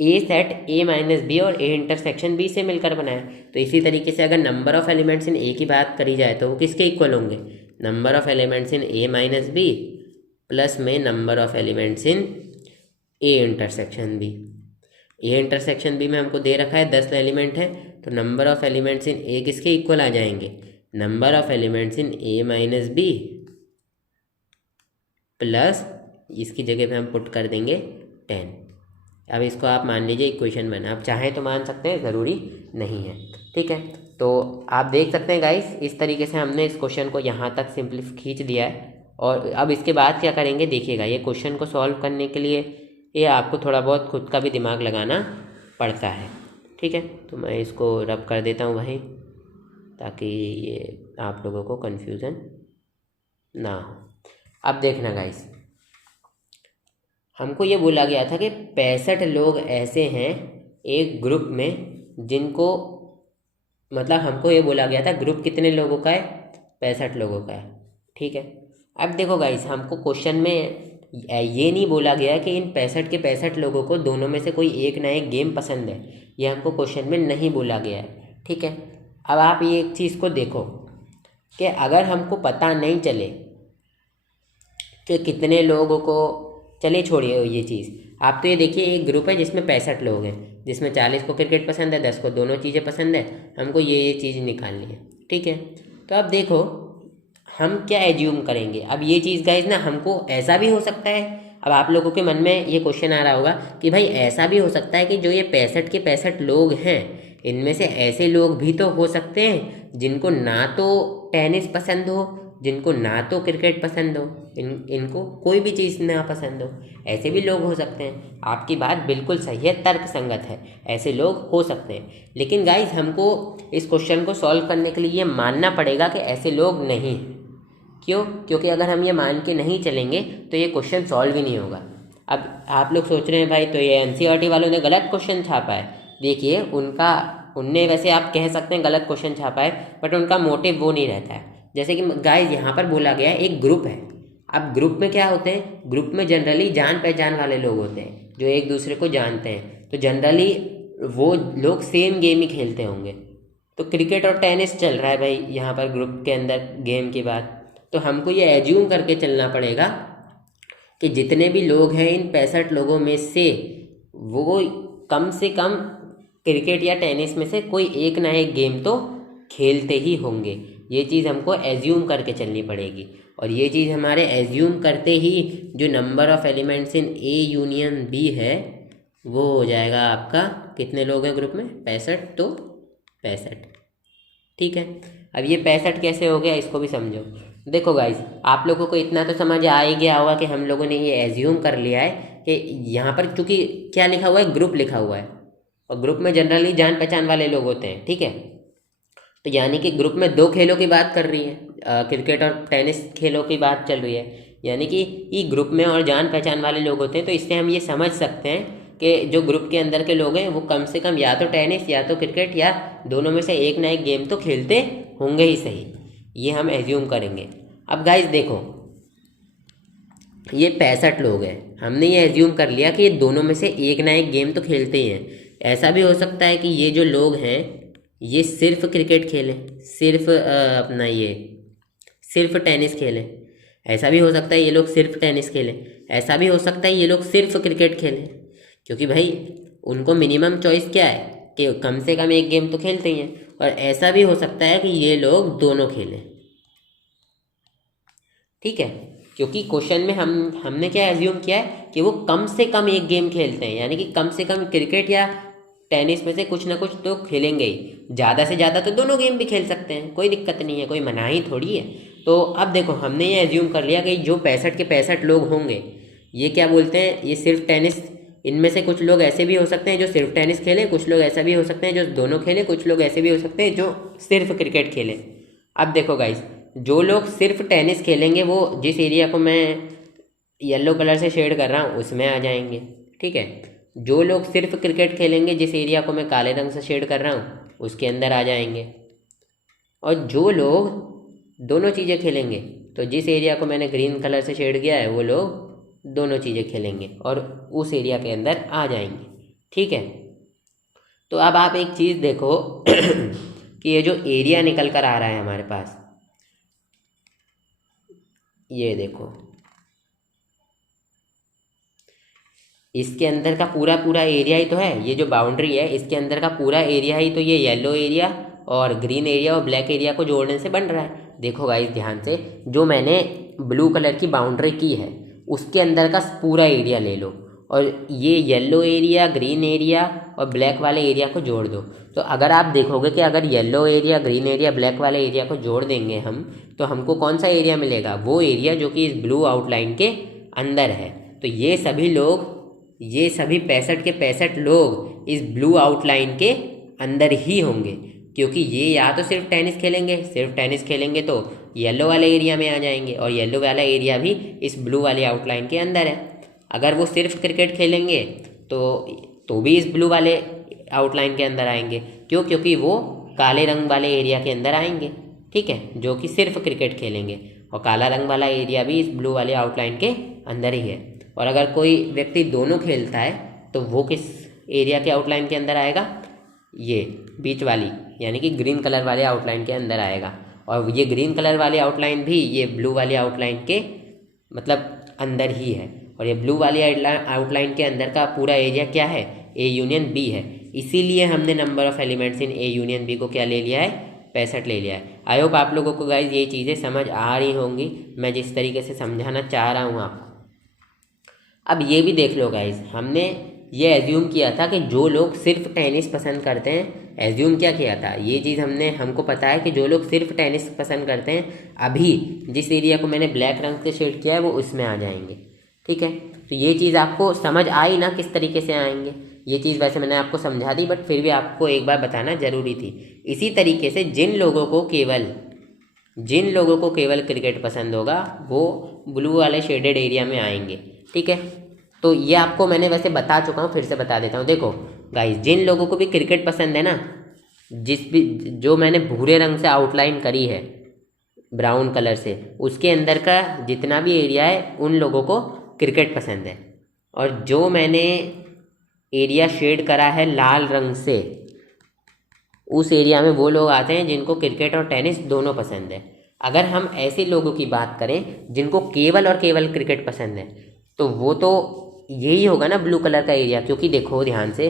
ए सेट ए माइनस बी और ए इंटरसेक्शन बी से मिलकर बना है। तो इसी तरीके से अगर number of elements in A की बात करी जाए तो वो किसके इक्वल होंगे, number of elements in A minus B plus में number of elements in A intersection B. A intersection B में हमको दे रखा है 10 एलिमेंट है, तो नंबर ऑफ एलिमेंट्स इन ए किसके इक्वल आ जाएंगे, number of elements in A minus B plus इसकी जगह पे हम पुट कर देंगे 10। अब इसको आप मान लीजिए इक्वेशन 1, आप चाहें तो मान सकते हैं, ज़रूरी नहीं है। ठीक है, तो आप देख सकते हैं गाइस, इस तरीके से हमने इस क्वेश्चन को यहाँ तक सिंपल खींच दिया है। और अब इसके बाद क्या करेंगे देखिएगा, ये क्वेश्चन को सॉल्व करने के लिए ये आपको थोड़ा बहुत खुद का भी दिमाग लगाना पड़ता है। ठीक है, तो मैं इसको रब कर देता हूँ भाई, ताकि ये आप लोगों को कन्फ्यूज़न ना हो। अब देखना गाइस, हमको ये बोला गया था कि 65 लोग ऐसे हैं एक ग्रुप में जिनको, मतलब हमको ये बोला गया था ग्रुप कितने लोगों का है, 65 लोगों का है। ठीक है, अब देखो गाइस, हमको क्वेश्चन में ये नहीं बोला गया कि इन 65 के 65 लोगों को दोनों में से कोई एक ना एक गेम पसंद है, ये हमको क्वेश्चन में नहीं बोला गया है। ठीक है, अब आप ये एक चीज़ को देखो कि अगर हमको पता नहीं चले कि कितने लोगों को, चलिए छोड़िए ये चीज़, आप तो ये देखिए एक ग्रुप है जिसमें 65 लोग हैं, जिसमें 40 को क्रिकेट पसंद है, 10 को दोनों चीज़ें पसंद है, हमको ये चीज़ निकालनी है। ठीक है, तो अब देखो हम क्या एज्यूम करेंगे। अब ये चीज़ गाइस ना, हमको ऐसा भी हो सकता है, अब आप लोगों के मन में ये क्वेश्चन आ रहा होगा कि भाई ऐसा भी हो सकता है कि जो ये 65 के 65 लोग हैं, इनमें से ऐसे लोग भी तो हो सकते हैं जिनको ना तो टेनिस पसंद हो, जिनको ना तो क्रिकेट पसंद हो, इनको कोई भी चीज़ ना पसंद हो, ऐसे भी लोग हो सकते हैं। आपकी बात बिल्कुल सही है, तर्क संगत है, ऐसे लोग हो सकते हैं। लेकिन गाइस हमको इस क्वेश्चन को सॉल्व करने के लिए ये मानना पड़ेगा कि ऐसे लोग नहीं हैं। क्यों? क्योंकि अगर हम ये मान के नहीं चलेंगे तो ये क्वेश्चन सॉल्व ही नहीं होगा। अब आप लोग सोच रहे हैं भाई तो ये एनसीईआरटी वालों ने गलत क्वेश्चन छापा है। देखिए उनने वैसे आप कह सकते हैं गलत क्वेश्चन छापा है, बट उनका मोटिव वो नहीं रहता है। जैसे कि गाइस यहाँ पर बोला गया है एक ग्रुप है। अब ग्रुप में क्या होते हैं, ग्रुप में जनरली जान पहचान वाले लोग होते हैं जो एक दूसरे को जानते हैं, तो जनरली वो लोग सेम गेम ही खेलते होंगे। तो क्रिकेट और टेनिस चल रहा है भाई यहाँ पर ग्रुप के अंदर गेम की बात, तो हमको ये एज्यूम करके चलना पड़ेगा कि जितने भी लोग हैं इन 65 लोगों में से वो कम से कम क्रिकेट या टेनिस में से कोई एक ना एक गेम तो खेलते ही होंगे। ये चीज़ हमको एज्यूम करके चलनी पड़ेगी, और ये चीज़ हमारे एज्यूम करते ही जो number of elements in A union B है वो हो जाएगा आपका, कितने लोग हैं ग्रुप में, 65, तो 65। ठीक है, अब ये 65 कैसे हो गया इसको भी समझो। देखो गाइस, आप लोगों को इतना तो समझ आ ही गया होगा कि हम लोगों ने ये एज्यूम कर लिया है कि यहाँ पर चूंकि क्या लिखा हुआ है, ग्रुप लिखा हुआ है, और ग्रुप में जनरली जान पहचान वाले लोग होते हैं। ठीक है, तो यानी कि ग्रुप में दो खेलों की बात कर रही है, क्रिकेट और टेनिस खेलों की बात चल रही है, यानी कि ये ग्रुप में और जान पहचान वाले लोग होते हैं। तो इससे हम ये समझ सकते हैं कि जो ग्रुप के अंदर के लोग हैं वो कम से कम या तो टेनिस या तो क्रिकेट या दोनों में से एक ना एक गेम तो खेलते होंगे ही सही, ये हम एज्यूम करेंगे। अब गाइस देखो, ये 65 लोग हैं, हमने ये एज्यूम कर लिया कि ये दोनों में से एक ना एक गेम तो खेलते ही हैं। ऐसा भी हो सकता है कि ये जो लोग हैं ये सिर्फ क्रिकेट खेलें, सिर्फ अपना ये सिर्फ टेनिस खेलें। ऐसा भी हो सकता है ये लोग सिर्फ टेनिस खेलें, ऐसा भी हो सकता है ये लोग सिर्फ क्रिकेट खेलें, क्योंकि भाई उनको मिनिमम चॉइस क्या है कि कम से कम एक गेम तो खेलते ही हैं। और ऐसा भी हो सकता है कि ये लोग दोनों खेलें। ठीक है, क्योंकि क्वेश्चन में हमने क्या एज्यूम किया है कि वो कम से कम एक गेम खेलते हैं, यानी कि कम से कम क्रिकेट या टेनिस में से कुछ ना कुछ तो खेलेंगे ही, ज़्यादा से ज़्यादा तो दोनों गेम भी खेल सकते हैं, कोई दिक्कत नहीं है, कोई मनाही थोड़ी है। तो अब देखो हमने ये एज्यूम कर लिया कि जो 65 के 65 लोग होंगे ये क्या बोलते हैं, ये सिर्फ टेनिस, इनमें से कुछ लोग ऐसे भी हो सकते हैं जो सिर्फ टेनिस खेलें, कुछ लोग ऐसा भी हो सकते हैं जो दोनों खेलें, कुछ लोग ऐसे भी हो सकते हैं जो सिर्फ क्रिकेट खेलें। अब देखो गाइस, जो लोग सिर्फ टेनिस खेलेंगे वो जिस एरिया को मैं येलो कलर से शेड कर रहा हूँ उसमें आ जाएंगे। ठीक है, जो लोग सिर्फ क्रिकेट खेलेंगे जिस एरिया को मैं काले रंग से शेड कर रहा हूँ उसके अंदर आ जाएंगे, और जो लोग दोनों चीज़ें खेलेंगे तो जिस एरिया को मैंने ग्रीन कलर से शेड किया है वो लोग दोनों चीज़ें खेलेंगे और उस एरिया के अंदर आ जाएंगे। ठीक है, तो अब आप एक चीज़ देखो कि ये जो एरिया निकल कर आ रहा है हमारे पास, ये देखो इसके अंदर का पूरा पूरा एरिया ही तो है, ये जो बाउंड्री है इसके अंदर का पूरा एरिया ही तो ये येलो एरिया और ग्रीन एरिया और ब्लैक एरिया को जोड़ने से बन रहा है। देखो गाइस ध्यान से, जो मैंने ब्लू कलर की बाउंड्री की है उसके अंदर का पूरा एरिया ले लो और ये येलो एरिया, ग्रीन एरिया और ब्लैक वाले एरिया को जोड़ दो। तो अगर आप देखोगे कि अगर yellow area, green area, black वाले एरिया को जोड़ देंगे हम, तो हमको कौन सा एरिया मिलेगा? वो एरिया जो कि इस ब्लू आउटलाइन के अंदर है। तो ये सभी लोग, ये सभी 65 के 65 लोग इस ब्लू आउटलाइन के अंदर ही होंगे, क्योंकि ये या तो सिर्फ टेनिस खेलेंगे तो येलो वाले एरिया में आ जाएंगे और येलो वाला एरिया भी इस ब्लू वाले आउटलाइन के अंदर है। अगर वो सिर्फ क्रिकेट खेलेंगे तो भी इस ब्लू वाले आउटलाइन के अंदर आएंगे। क्यों? क्योंकि वो काले रंग वाले एरिया के अंदर आएंगे, ठीक है, जो कि सिर्फ क्रिकेट खेलेंगे, और काला रंग वाला एरिया भी इस ब्लू वाले आउटलाइन के अंदर ही है। और अगर कोई व्यक्ति दोनों खेलता है तो वो किस एरिया के आउटलाइन के अंदर आएगा? ये बीच वाली, यानी कि ग्रीन कलर वाले आउटलाइन के अंदर आएगा। और ये ग्रीन कलर वाले आउटलाइन भी ये ब्लू वाले आउटलाइन के मतलब अंदर ही है। और ये ब्लू वाली आउटलाइन के अंदर का पूरा एरिया क्या है? ए यूनियन बी है। इसीलिए हमने number of elements in A union B को क्या ले लिया है? 65 ले लिया है। आई होप आप लोगों को गाइज ये चीज़ें समझ आ रही होंगी, मैं जिस तरीके से समझाना चाह रहा हूँ आपको। अब ये भी देख लो गाइज, हमने ये एज्यूम किया था कि जो लोग सिर्फ टेनिस पसंद करते हैं, एज्यूम क्या किया था? ये चीज़ हमको पता है कि जो लोग सिर्फ टेनिस पसंद करते हैं, अभी जिस एरिया को मैंने ब्लैक रंग से शेड किया है वो उसमें आ जाएंगे, ठीक है। तो ये चीज़ आपको समझ आई ना किस तरीके से आएंगे? ये चीज़ वैसे मैंने आपको समझा दी, बट फिर भी आपको एक बार बताना ज़रूरी थी। इसी तरीके से जिन लोगों को केवल क्रिकेट पसंद होगा वो ब्लू वाले शेडेड एरिया में आएंगे, ठीक है। तो ये आपको मैंने वैसे बता चुका हूँ, फिर से बता देता हूँ। देखो गाइस, जिन लोगों को भी क्रिकेट पसंद है ना, जो मैंने भूरे रंग से आउटलाइन करी है ब्राउन कलर से, उसके अंदर का जितना भी एरिया है उन लोगों को क्रिकेट पसंद है। और जो मैंने एरिया शेड करा है लाल रंग से, उस एरिया में वो लोग आते हैं जिनको क्रिकेट और टेनिस दोनों पसंद है। अगर हम ऐसे लोगों की बात करें जिनको केवल और केवल क्रिकेट पसंद है, तो वो तो यही होगा ना ब्लू कलर का एरिया। क्योंकि देखो ध्यान से,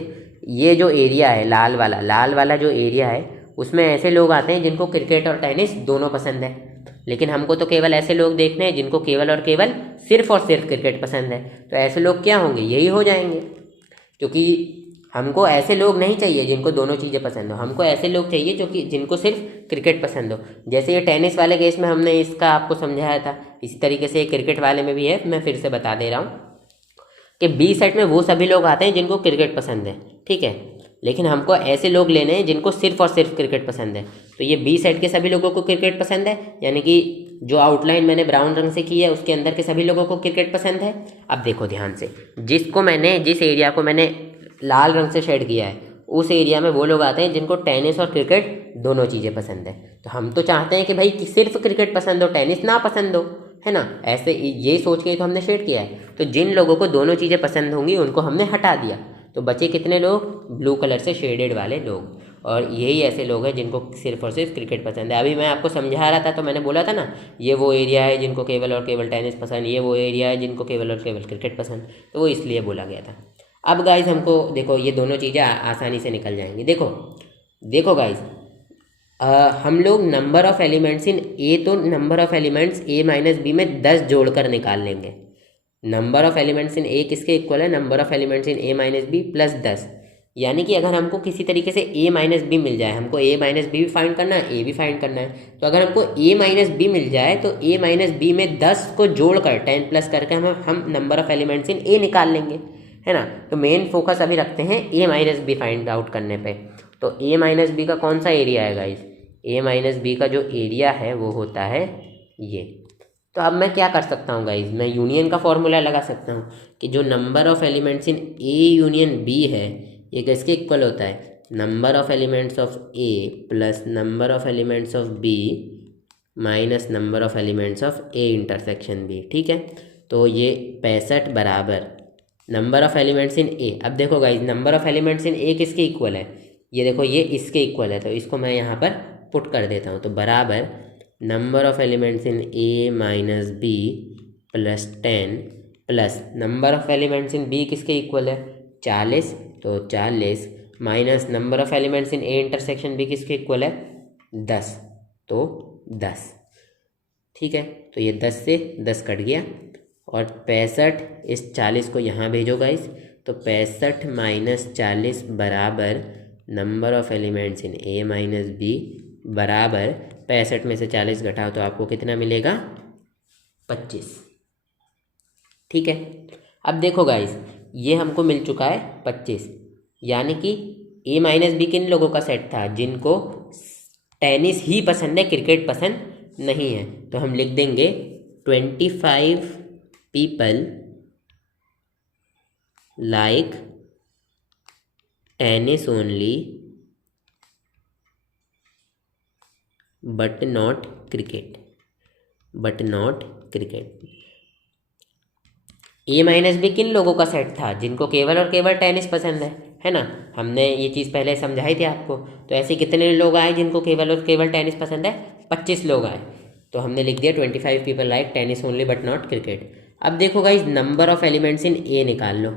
ये जो एरिया है लाल वाला जो एरिया है, उसमें ऐसे लोग आते हैं जिनको क्रिकेट और टेनिस दोनों पसंद है। लेकिन हमको तो केवल ऐसे लोग देखने हैं जिनको केवल और केवल सिर्फ और सिर्फ क्रिकेट पसंद है। तो ऐसे लोग क्या होंगे? यही हो जाएंगे। क्योंकि हमको ऐसे लोग नहीं चाहिए जिनको दोनों चीज़ें पसंद हो, हमको ऐसे लोग चाहिए जिनको सिर्फ क्रिकेट पसंद हो। जैसे ये टेनिस वाले केस में हमने इसका आपको समझाया था, इसी तरीके से क्रिकेट वाले में भी है। मैं फिर से बता दे रहा हूँ कि बी सेट में वो सभी लोग आते हैं जिनको क्रिकेट पसंद है, ठीक है। लेकिन हमको ऐसे लोग लेने हैं जिनको सिर्फ और सिर्फ क्रिकेट पसंद है। तो ये बी सेट के सभी लोगों को क्रिकेट पसंद है, यानी कि जो आउटलाइन मैंने ब्राउन रंग से की है उसके अंदर के सभी लोगों को क्रिकेट पसंद है। अब देखो ध्यान से, जिस एरिया को मैंने लाल रंग से शेड किया है, उस एरिया में वो लोग आते हैं जिनको टेनिस और क्रिकेट दोनों चीज़ें पसंद है। तो हम तो चाहते हैं कि भाई सिर्फ क्रिकेट पसंद हो, टेनिस ना पसंद हो, है ना। ऐसे ये सोच के तो हमने शेड किया है। तो जिन लोगों को दोनों चीज़ें पसंद होंगी उनको हमने हटा दिया। तो बचे कितने लोग? ब्लू कलर से शेडेड वाले लोग। और यही ऐसे लोग हैं जिनको सिर्फ और सिर्फ क्रिकेट पसंद है। अभी मैं आपको समझा रहा था तो मैंने बोला था ना, ये वो एरिया है जिनको केवल और केवल टेनिस पसंद, ये वो एरिया है जिनको केवल और केवल क्रिकेट पसंद। तो वो इसलिए बोला गया था। अब गाइज हमको देखो ये दोनों चीज़ें आसानी से निकल जाएंगी। देखो गाइज, हम लोग number of elements in A, तो number of elements A minus B में 10 जोड़कर निकाल लेंगे। नंबर ऑफ़ एलिमेंट्स इन ए किसके इक्वल है? Number of elements in A minus B plus 10। यानी कि अगर हमको किसी तरीके से ए माइनस बी मिल जाए, हमको ए माइनस बी भी फाइंड करना है, ए भी फाइंड करना है। तो अगर हमको ए माइनस बी मिल जाए तो ए माइनस बी में 10 को जोड़कर 10 प्लस करके हम number of elements in A निकाल लेंगे, है ना। तो मेन फोकस अभी रखते हैं ए माइनस बी फाइंड आउट करने पे। तो ए माइनस बी का कौन सा एरिया है गाइस? ए माइनस बी का जो एरिया है वो होता है ये। तो अब मैं क्या कर सकता हूँ गाइस? मैं यूनियन का फॉर्मूला लगा सकता हूँ कि जो number of elements in A union B है, ये किसके इक्वल होता है? Number of elements of A plus number of elements of B minus number of elements of A intersection B, ठीक है। तो ये 65 बराबर number of elements in A. अब देखो गाइज, नंबर ऑफ़ एलिमेंट्स इन ए किसके इक्वल है? ये देखो, ये इसके इक्वल है। तो इसको मैं यहाँ पर पुट कर देता हूँ। तो बराबर number of elements in A minus B plus 10 plus number of elements in B किसके इक्वल है? 40। तो 40 minus number of elements in A intersection B किसके इक्वल है 10, तो 10। ठीक है, तो ये 10 से 10 कट गया और 65 इस 40 को यहाँ भेजो गाइस, तो 65 माइनस 40 बराबर number of elements in A minus B बराबर 65 में से 40 घटाओ तो आपको कितना मिलेगा 25। ठीक है, अब देखो गाइस ये हमको मिल चुका है 25, यानी कि ए माइनस बी किन लोगों का सेट था जिनको टेनिस ही पसंद है, क्रिकेट पसंद नहीं है। तो हम लिख देंगे 25 people like tennis only but not cricket, but not cricket. A minus B किन लोगों का सेट था जिनको केवल और केवल टेनिस पसंद है ना। हमने ये चीज़ पहले समझाई थी आपको। तो ऐसे कितने लोग आए जिनको केवल और केवल टेनिस पसंद है, 25 लोग आए। तो हमने लिख दिया 25 people like tennis only but not cricket. अब देखो guys number of elements in A निकाल लो।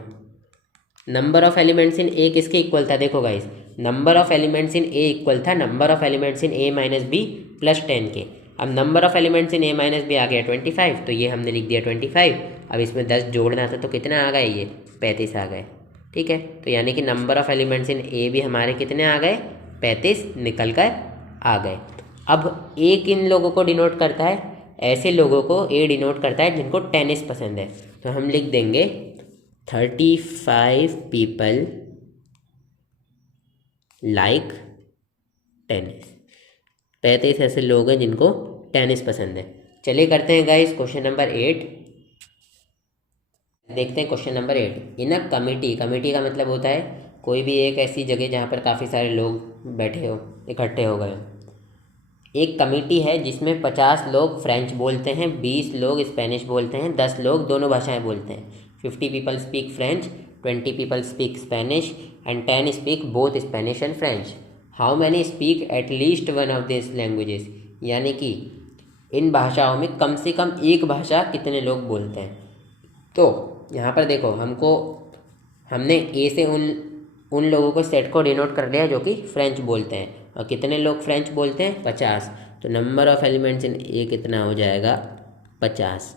नंबर ऑफ एलिमेंट्स इन ए किसके इक्वल था, देखो guys number of elements in A equal था number of elements in A minus B plus 10 के। अब number of elements in A minus B आ गया 25, तो ये हमने लिख दिया 25। अब इसमें 10 जोड़ना था तो कितना आ गए, ये 35 आ गए। ठीक है, तो यानी कि नंबर ऑफ एलिमेंट्स इन ए भी हमारे कितने आ गए, 35 निकल कर आ गए। अब ए किन लोगों को डिनोट करता है, ऐसे लोगों को ए डिनोट करता है जिनको टेनिस पसंद है। तो हम लिख देंगे 35 पीपल लाइक टेनिस। 35 ऐसे लोग हैं जिनको टेनिस पसंद है। चलिए करते हैं गाइस क्वेश्चन नंबर 8। देखते हैं question number 8। In a committee, committee का मतलब होता है कोई भी एक ऐसी जगह जहाँ पर काफ़ी सारे लोग बैठे हो, इकट्ठे हो गए। एक कमेटी है जिसमें 50 लोग फ्रेंच बोलते हैं, 20 लोग स्पेनिश बोलते हैं, 10 लोग दोनों भाषाएं बोलते हैं। 50 people speak French, 20 people speak Spanish and 10 speak both Spanish and French. How many speak at least one of this languages, यानी कि इन भाषाओं में कम से कम एक भाषा कितने लोग बोलते हैं। तो यहाँ पर देखो हमने ए से उन लोगों को सेट को डिनोट कर लिया जो कि फ्रेंच बोलते हैं, और कितने लोग फ्रेंच बोलते हैं, 50। तो नंबर ऑफ एलिमेंट्स इन ए कितना हो जाएगा, 50।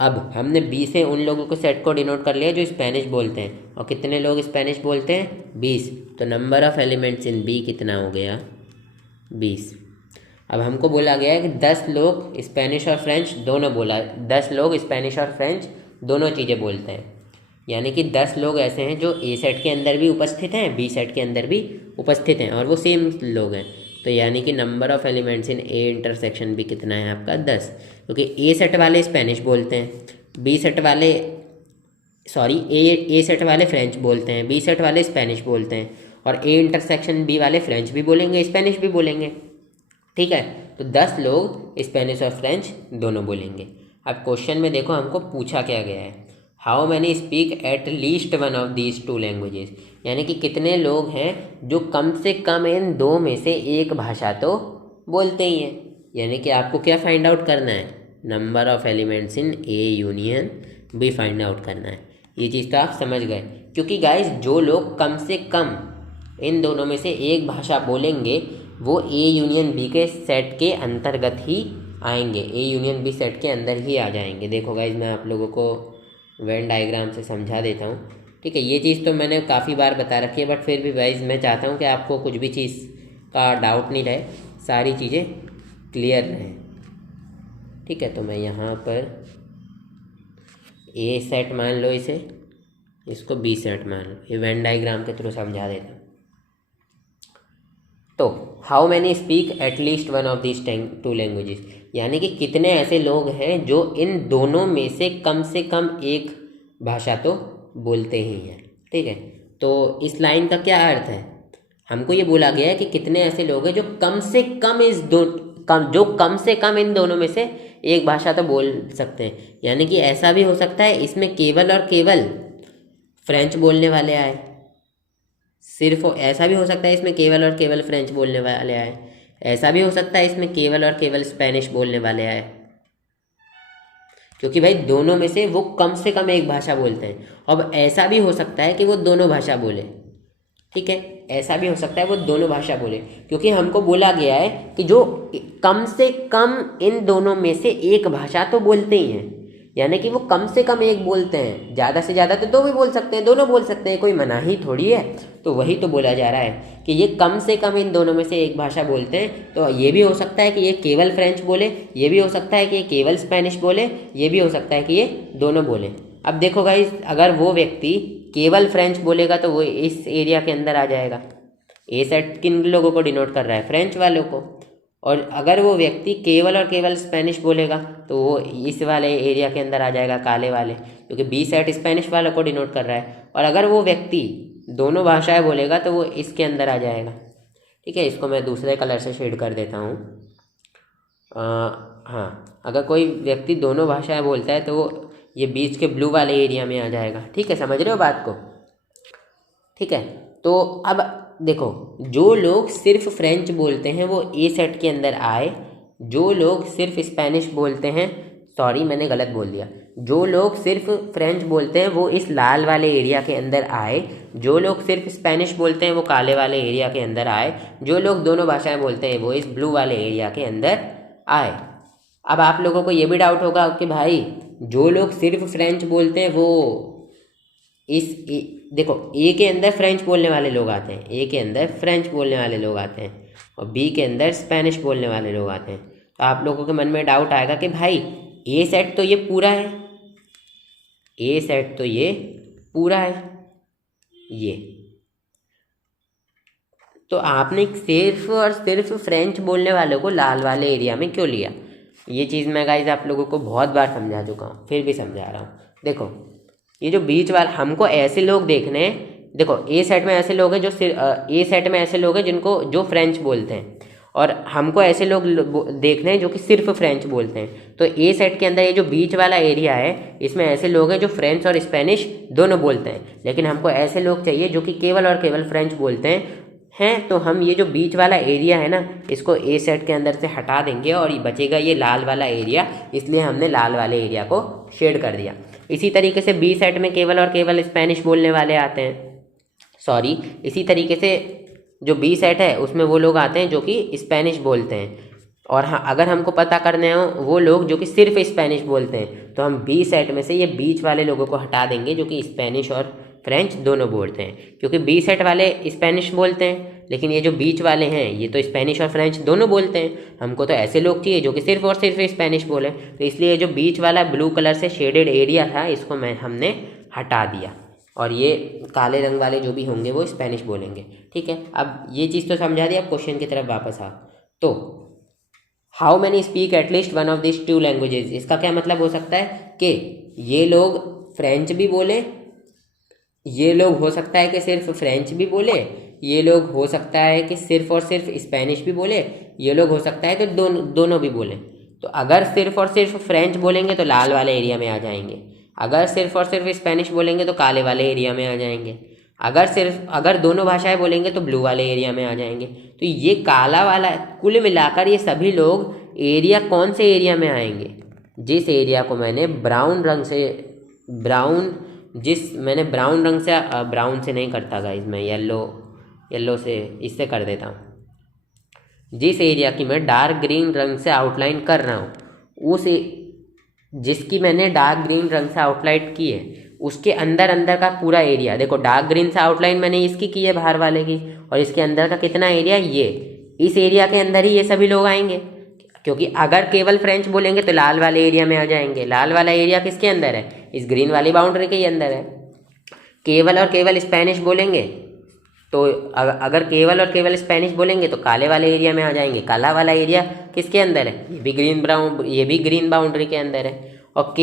अब हमने बी से उन लोगों को सेट को डिनोट कर लिया जो स्पेनिश बोलते हैं, और कितने लोग स्पेनिश बोलते हैं, 20। तो number of elements in B कितना हो गया, 20। अब हमको बोला गया है कि 10 लोग स्पेनिश और फ्रेंच दोनों 10 लोग स्पेनिश और फ्रेंच दोनों चीज़ें बोलते हैं, यानी कि 10 लोग ऐसे हैं जो ए सेट के अंदर भी उपस्थित हैं, बी सेट के अंदर भी उपस्थित हैं, और वो सेम लोग हैं। तो यानी कि number of elements in A intersection भी कितना है आपका, 10। क्योंकि ए सेट वाले स्पेनिश बोलते हैं, बी सेट वाले ए सेट वाले फ्रेंच बोलते हैं, बी सेट वाले स्पेनिश बोलते हैं, और ए इंटरसेक्शन बी वाले फ्रेंच भी बोलेंगे, स्पेनिश भी बोलेंगे। ठीक है, तो 10 लोग स्पेनिश और फ्रेंच दोनों बोलेंगे। अब क्वेश्चन में देखो हमको पूछा क्या गया है, how many speak at least one of these two languages, यानी कि कितने लोग हैं जो कम से कम इन दो में से एक भाषा तो बोलते ही हैं। यानी कि आपको क्या फाइंड आउट करना है, number of elements in A union B find out करना है। ये चीज़ तो आप समझ गए, क्योंकि गाइस जो लोग कम से कम इन दोनों में से एक भाषा बोलेंगे वो ए यूनियन बी के सेट के अंतर्गत ही आएंगे, ए यूनियन बी सेट के अंदर ही आ जाएंगे। देखो गाइज मैं आप लोगों को वेन डायग्राम से समझा देता हूँ। ठीक है, ये चीज़ तो मैंने काफ़ी बार बता रखी है, बट फिर भी गाइज मैं चाहता हूँ कि आपको कुछ भी चीज़ का डाउट नहीं रहे, सारी चीज़ें क्लियर रहें। ठीक है, तो मैं यहाँ पर ए सेट मान लो इसे, इसको बी सेट मान लो, ये वेन डायग्राम के थ्रू समझा देता हूँ। तो how many speak at least one of this to languages, यानी कि कितने ऐसे लोग हैं जो इन दोनों में से कम एक भाषा तो बोलते ही हैं। ठीक है, तो इस लाइन का क्या अर्थ है, हमको ये बोला गया है कि कितने ऐसे लोग हैं जो कम से कम इन दोनों में से एक भाषा तो बोल सकते हैं। यानी कि ऐसा भी हो सकता है इसमें केवल और केवल फ्रेंच बोलने वाले आए, सिर्फ ऐसा भी हो सकता है इसमें केवल और केवल फ्रेंच बोलने वाले आए, ऐसा भी हो सकता है इसमें केवल और केवल स्पेनिश बोलने वाले आए, क्योंकि भाई दोनों में से कम एक भाषा बोलते हैं। अब ऐसा भी हो सकता है कि वो दोनों भाषा बोले, ठीक है, ऐसा भी हो सकता है वो दोनों भाषा बोले, क्योंकि हमको बोला गया है कि जो कम से कम इन दोनों में से एक भाषा तो बोलते ही हैं, यानी कि वो कम से कम एक बोलते हैं, ज़्यादा से ज़्यादा तो दो भी बोल सकते हैं, दोनों बोल सकते हैं, कोई मना ही थोड़ी है। तो वही तो बोला जा रहा है कि ये कम से कम इन दोनों में से एक भाषा बोलते हैं। तो ये भी हो सकता है कि ये केवल फ्रेंच बोले, ये भी हो सकता है कि ये केवल स्पेनिश बोले, ये भी हो सकता है कि ये दोनों बोले। अब देखो गाइस, अगर वो व्यक्ति केवल फ्रेंच बोलेगा तो वो इस एरिया के अंदर आ जाएगा। ए सेट किन लोगों को डिनोट कर रहा है? फ्रेंच वालों को। और अगर वो व्यक्ति केवल और केवल स्पेनिश बोलेगा तो वो इस वाले एरिया के अंदर आ जाएगा, काले वाले, क्योंकि बी सेट स्पेनिश वालों को डिनोट कर रहा है। और अगर वो व्यक्ति दोनों भाषाएं बोलेगा तो वो इसके अंदर आ जाएगा। ठीक है, इसको मैं दूसरे कलर से शेड कर देता हूँ। हाँ, अगर कोई व्यक्ति दोनों भाषाएं बोलता है तो वो ये बीच के ब्लू वाले एरिया में आ जाएगा। ठीक है, समझ रहे हो बात को? ठीक है, तो अब देखो, जो लोग सिर्फ फ्रेंच बोलते हैं वो ए सेट के अंदर आए, जो लोग सिर्फ स्पेनिश बोलते हैं, सॉरी मैंने गलत बोल दिया, जो लोग सिर्फ फ्रेंच बोलते हैं वो इस लाल वाले एरिया के अंदर आए, जो लोग सिर्फ स्पेनिश बोलते हैं वो काले वाले एरिया के अंदर आए, जो लोग दोनों भाषाएं बोलते हैं वो इस ब्लू वाले एरिया के अंदर आए। अब आप लोगों को ये भी डाउट होगा कि भाई जो लोग सिर्फ फ्रेंच बोलते हैं वो देखो, ए के अंदर फ्रेंच बोलने वाले लोग आते हैं, ए के अंदर फ्रेंच बोलने वाले लोग आते हैं, और बी के अंदर स्पेनिश बोलने वाले लोग आते हैं। तो आप लोगों के मन में डाउट आएगा कि भाई ए सेट तो ये पूरा है, ए सेट तो ये पूरा है ये, तो आपने सिर्फ और सिर्फ फ्रेंच बोलने वालों को लाल वाले एरिया में क्यों लिया? ये चीज़ मैं गाइस आप लोगों को बहुत बार समझा चुका हूँ, फिर भी समझा रहा हूँ। देखो, ये जो बीच वाला, हमको ऐसे लोग देखने हैं। देखो, ए सेट में ऐसे लोग हैं जो ए सेट में ऐसे लोग हैं जिनको जो फ्रेंच बोलते हैं, और हमको ऐसे लोग देखने हैं जो कि सिर्फ फ्रेंच बोलते हैं। तो ए सेट के अंदर ये जो बीच वाला एरिया है, इसमें ऐसे लोग हैं जो फ्रेंच और स्पेनिश दोनों बोलते हैं, लेकिन हमको ऐसे लोग चाहिए जो कि केवल और केवल फ्रेंच बोलते हैं। तो हम ये जो बीच वाला एरिया है ना, इसको ए सेट के अंदर से हटा देंगे और ये बचेगा ये लाल वाला एरिया, इसलिए हमने लाल वाले एरिया को शेड कर दिया। इसी तरीके से बी सेट में केवल और केवल स्पेनिश बोलने वाले आते हैं, सॉरी, इसी तरीके से जो बी सेट है उसमें वो लोग आते हैं जो कि स्पेनिश बोलते हैं। और हाँ, अगर हमको पता करने हो वो लोग जो कि सिर्फ स्पेनिश बोलते हैं, तो हम बी सेट में से ये बीच वाले लोगों को हटा देंगे जो कि स्पेनिश और फ्रेंच दोनों बोलते हैं, क्योंकि बी सेट वाले स्पेनिश बोलते हैं, लेकिन ये जो बीच वाले हैं ये तो स्पेनिश और फ्रेंच दोनों बोलते हैं। हमको तो ऐसे लोग चाहिए जो कि सिर्फ और सिर्फ स्पेनिश बोले, तो इसलिए जो बीच वाला ब्लू कलर से शेडेड एरिया था इसको हमने हटा दिया, और ये काले रंग वाले जो भी होंगे वो स्पेनिश बोलेंगे। ठीक है, अब ये चीज़ तो समझा दी। अब क्वेश्चन की तरफ वापस आओ। तो how many speak at least one of this to languages, इसका क्या मतलब हो सकता है कि ये लोग फ्रेंच भी बोले, ये लोग हो सकता है कि सिर्फ फ्रेंच भी बोले, ये लोग हो सकता है कि सिर्फ और सिर्फ स्पेनिश भी बोले, ये लोग हो सकता है कि दोनों भी बोले। तो अगर सिर्फ और सिर्फ फ्रेंच बोलेंगे तो लाल वाले एरिया में आ जाएंगे, अगर सिर्फ और सिर्फ स्पेनिश बोलेंगे तो काले वाले एरिया में आ जाएंगे, अगर दोनों भाषाएं बोलेंगे तो ब्लू वाले एरिया में आ जाएंगे। तो ये काला वाला, कुल मिलाकर ये सभी लोग एरिया कौन से एरिया में आएंगे? जिस एरिया को मैंने ब्राउन रंग से ब्राउन से नहीं करता गाइज, मैं येलो से इससे कर देता हूँ। जिस एरिया की मैं डार्क ग्रीन रंग से आउटलाइन कर रहा हूँ, जिसकी मैंने डार्क ग्रीन रंग से आउटलाइन की है, उसके अंदर का पूरा एरिया, देखो डार्क ग्रीन से आउटलाइन मैंने इसकी की है बाहर वाले की, और इसके अंदर का कितना एरिया, ये इस एरिया के अंदर ही ये सभी लोग आएंगे, क्योंकि अगर केवल फ्रेंच बोलेंगे तो लाल वाले एरिया में आ जाएंगे। लाल वाला एरिया किसके अंदर है? इस ग्रीन वाली बाउंड्री के ही अंदर है। केवल और केवल स्पेनिश बोलेंगे तो अगर केवल और केवल स्पेनिश बोलेंगे तो काले वाले एरिया में आ जाएंगे। काला वाला एरिया किसके अंदर है? ये भी ग्रीन बाउंड्री के अंदर है। और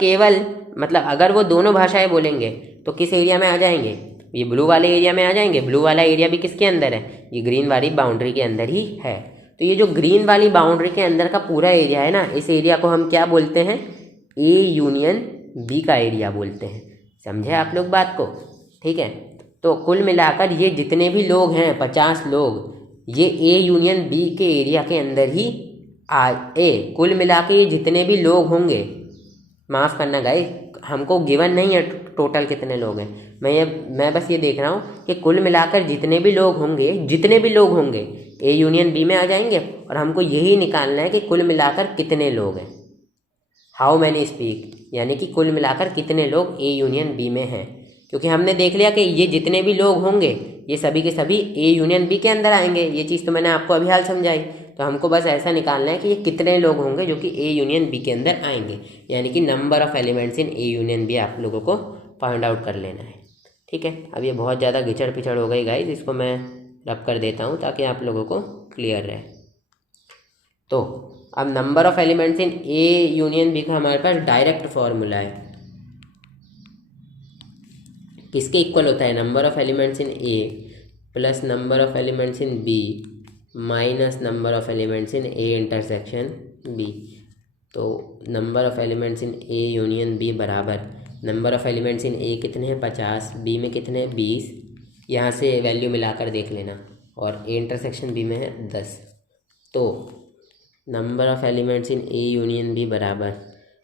केवल मतलब अगर वो दोनों भाषाएं बोलेंगे तो किस एरिया में आ जाएंगे? ये ब्लू वाले एरिया में आ जाएंगे। ब्लू वाला एरिया भी किसके अंदर है? ये ग्रीन वाली बाउंड्री के अंदर ही है। तो ये जो ग्रीन वाली बाउंड्री के अंदर का पूरा एरिया है ना, इस एरिया को हम क्या बोलते हैं? ए यूनियन बी का एरिया बोलते हैं। समझे आप लोग बात को? ठीक है, तो कुल मिलाकर ये जितने भी लोग हैं 50 लोग, ये ए यूनियन बी के एरिया के अंदर ही कुल मिला के ये जितने भी लोग होंगे, माफ़ करना गाइस, हमको गिवन नहीं है टोटल कितने लोग हैं। मैं बस ये देख रहा हूँ कि कुल मिलाकर जितने भी लोग होंगे ए यूनियन बी में आ जाएंगे, और हमको यही निकालना है कि कुल मिलाकर कितने लोग हैं, हाउ मैनी स्पीक, यानी कि कुल मिलाकर कितने लोग ए यूनियन बी में हैं। क्योंकि हमने देख लिया कि ये जितने भी लोग होंगे ये सभी के सभी ए यूनियन बी के अंदर आएंगे, ये चीज़ तो मैंने आपको अभी हाल समझाई। तो हमको बस ऐसा निकालना है कि ये कितने लोग होंगे जो कि ए यूनियन बी के अंदर आएंगे, यानी कि number of elements in A union B आप लोगों को फाइंड आउट कर लेना है। ठीक है, अब ये बहुत ज़्यादा घिचड़ पिचड़ हो गई गाइस, इसको मैं रब कर देता हूँ ताकि आप लोगों को क्लियर रहे। तो अब number of elements in A union B का हमारे पास डायरेक्ट फॉर्मूला है। किसके इक्वल होता है? Number of elements in A plus number of elements in B minus number of elements in A intersection B. तो number of elements in A union B बराबर number of elements in A कितने हैं 50, B में कितने हैं 20, यहाँ से value मिलाकर देख लेना, और ए इंटरसेक्शन बी में है 10। तो number of elements in A union B बराबर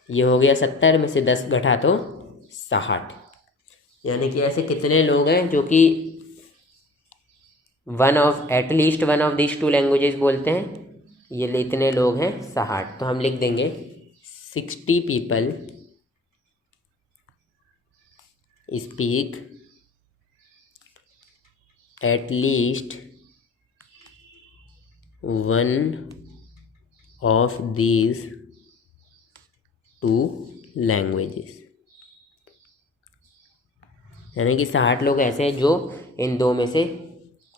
ये हो गया 70 में से 10 घटा तो 60, यानी कि ऐसे कितने लोग हैं जो कि at least one of this to languages बोलते हैं, ये इतने लोग हैं 60। तो हम लिख देंगे 60 people speak at least one of these two languages, यानी कि 60 लोग ऐसे हैं जो इन दो में से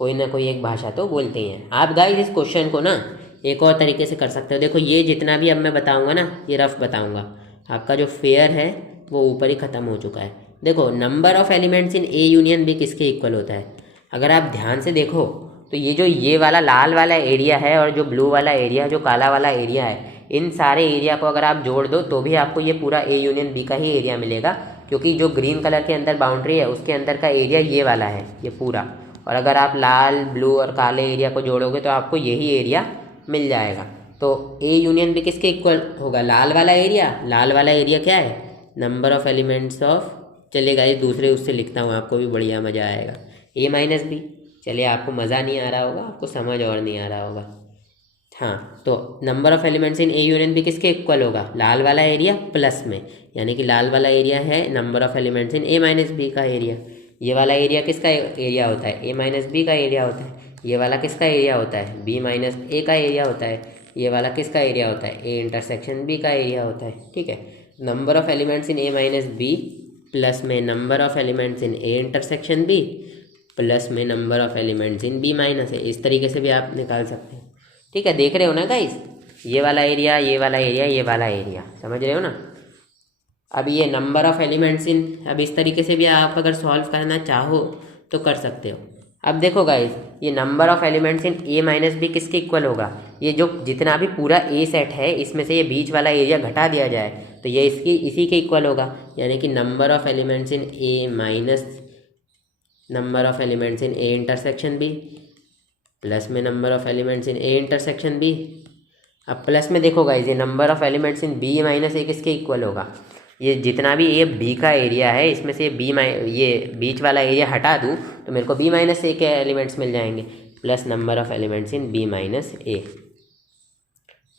कोई ना कोई एक भाषा तो बोलते हैं। आप गाइस इस क्वेश्चन को ना एक और तरीके से कर सकते हो। देखो ये जितना भी अब मैं बताऊंगा ना, ये रफ बताऊंगा, आपका जो फेयर है वो ऊपर ही ख़त्म हो चुका है। देखो number of elements in A union B किसके इक्वल होता है? अगर आप ध्यान से देखो तो ये जो ये वाला लाल वाला एरिया है और जो ब्लू वाला एरिया, जो काला वाला एरिया है, इन सारे एरिया को अगर आप जोड़ दो तो भी आपको ये पूरा ए यूनियन बी का ही एरिया मिलेगा, क्योंकि जो ग्रीन कलर के अंदर बाउंड्री है उसके अंदर का एरिया ये वाला है, ये पूरा। और अगर आप लाल, ब्लू और काले एरिया को जोड़ोगे तो आपको यही एरिया मिल जाएगा। तो ए यूनियन बी किसके इक्वल होगा? लाल वाला एरिया। लाल वाला एरिया क्या है? नंबर ऑफ एलिमेंट्स ऑफ, चलेगा ये दूसरे उससे लिखता हूँ, आपको भी बढ़िया मज़ा आएगा, ए माइनस बी। चलिए आपको मज़ा नहीं आ रहा होगा, आपको समझ और नहीं आ रहा होगा। हाँ, तो number of elements in A union B किसके इक्वल होगा? लाल वाला एरिया प्लस में, यानी कि लाल वाला एरिया है number of elements in A minus B का एरिया। ये वाला एरिया किसका एरिया होता है? ए माइनस बी का एरिया होता है। ये वाला किसका एरिया होता है? बी माइनस ए का एरिया होता है। ये वाला किसका एरिया होता है? ए इंटरसेक्शन बी का एरिया होता है। ठीक है, number of elements in A minus B plus में number of elements in A intersection B plus में number of elements in B minus A, इस तरीके से भी आप निकाल सकते हैं। ठीक है, देख रहे हो ना गाइस, ये वाला एरिया, ये वाला एरिया, ये वाला एरिया, समझ रहे हो ना। अब ये नंबर ऑफ एलिमेंट्स इन, अब इस तरीके से भी आप अगर सॉल्व करना चाहो तो कर सकते हो। अब देखो गाइस, ये number of elements in A minus B किसके इक्वल होगा? ये जो जितना भी पूरा ए सेट है इसमें से ये बीच वाला एरिया घटा दिया जाए तो ये इसी के इक्वल होगा, यानी कि number of elements in A minus number of elements in A intersection B plus में number of elements in A intersection B. अब प्लस में देखो गाइस, ये number of elements in B minus A किसके equal होगा? ये जितना भी ए बी का एरिया है इसमें से ये बीच वाला एरिया हटा दूँ तो मेरे को बी माइनस ए के एलिमेंट्स मिल जाएंगे, plus number of elements in B minus A.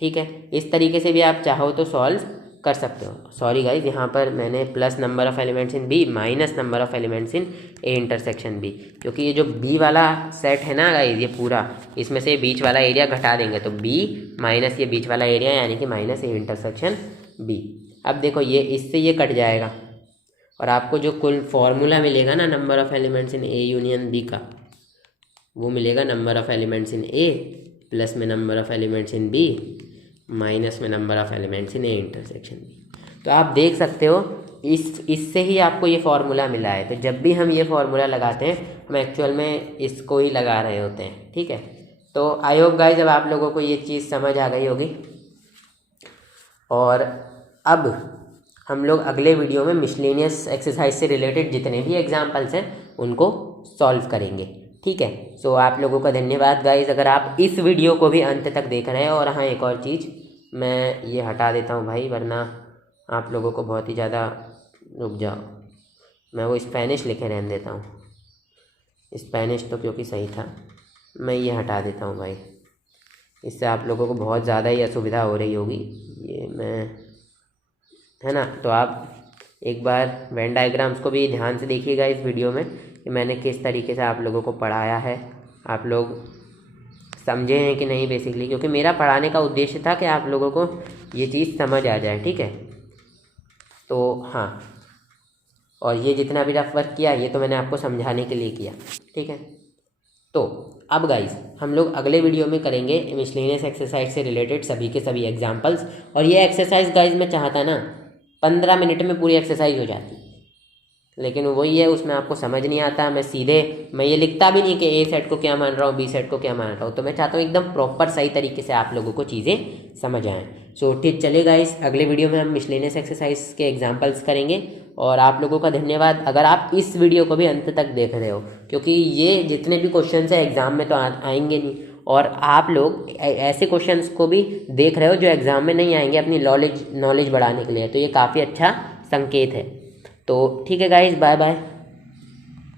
ठीक है, इस तरीके से भी आप चाहो तो सॉल्व कर सकते हो। सॉरी गाइज, यहाँ पर मैंने plus number of elements in B minus number of elements in A intersection B, क्योंकि ये जो बी वाला सेट है ना गाइज, ये पूरा, इसमें से बीच वाला एरिया घटा देंगे तो बी माइनस ये बीच वाला एरिया, यानी कि माइनस ए इंटरसेक्शन बी। अब देखो ये इससे ये कट जाएगा और आपको जो कुल फॉर्मूला मिलेगा ना number of elements in A union B का, वो मिलेगा number of elements in A plus में number of elements in B minus में number of elements in A intersection B. तो आप देख सकते हो इससे ही आपको ये फॉर्मूला मिला है। तो जब भी हम ये फॉर्मूला लगाते हैं हम एक्चुअल में इसको ही लगा रहे होते हैं। ठीक है, तो आई होप गाइज अब आप लोगों को ये चीज़ समझ आ गई होगी। और अब हम लोग अगले वीडियो में मिसलेनियस एक्सरसाइज से रिलेटेड जितने भी एग्जाम्पल्स हैं उनको सॉल्व करेंगे। ठीक है, सो आप लोगों का धन्यवाद गाइज अगर आप इस वीडियो को भी अंत तक देख रहे हैं। और हाँ, एक और चीज़ मैं ये हटा देता हूँ भाई, वरना आप लोगों को बहुत ही ज़्यादा, रुक जाओ, मैं वो स्पेनिश लिखे रहने देता हूँ, स्पेनिश तो क्योंकि सही था, मैं ये हटा देता हूँ भाई, इससे आप लोगों को बहुत ज़्यादा ही असुविधा हो रही होगी। ये मैं, है ना, तो आप एक बार वेन डायग्राम्स को भी ध्यान से देखिएगा इस वीडियो में कि मैंने किस तरीके से आप लोगों को पढ़ाया है, आप लोग समझे हैं कि नहीं बेसिकली, क्योंकि मेरा पढ़ाने का उद्देश्य था कि आप लोगों को ये चीज़ समझ आ जाए, ठीक है। तो हाँ, और ये जितना भी रफ वर्क किया ये तो मैंने आपको समझाने के लिए किया, ठीक है। तो अब गाइस हम लोग अगले वीडियो में करेंगे मिसलेनियस एक्सरसाइज से रिलेटेड सभी के सभी एग्जांपल्स। और ये एक्सरसाइज गाइस मैं चाहता ना 15 मिनट में पूरी एक्सरसाइज हो जाती, लेकिन वही है, उसमें आपको समझ नहीं आता। मैं ये लिखता भी नहीं कि ए सेट को क्या मान रहा हूँ, बी सेट को क्या मान रहा हूँ, तो मैं चाहता हूँ एकदम प्रॉपर सही तरीके से आप लोगों को चीज़ें समझ आएँ। सो ठीक चलेगा, इस अगले वीडियो में हम मिसलेनियस एक्सरसाइज के एग्जाम्पल्स करेंगे। और आप लोगों का धन्यवाद अगर आप इस वीडियो को भी अंत तक देख रहे हो, क्योंकि ये जितने भी क्वेश्चन है एग्ज़ाम में तो आएंगे नहीं, और आप लोग ऐसे क्वेश्चंस को भी देख रहे हो जो एग्ज़ाम में नहीं आएंगे अपनी नॉलेज बढ़ाने के लिए, तो ये काफ़ी अच्छा संकेत है। तो ठीक है गाइस, बाय बाय।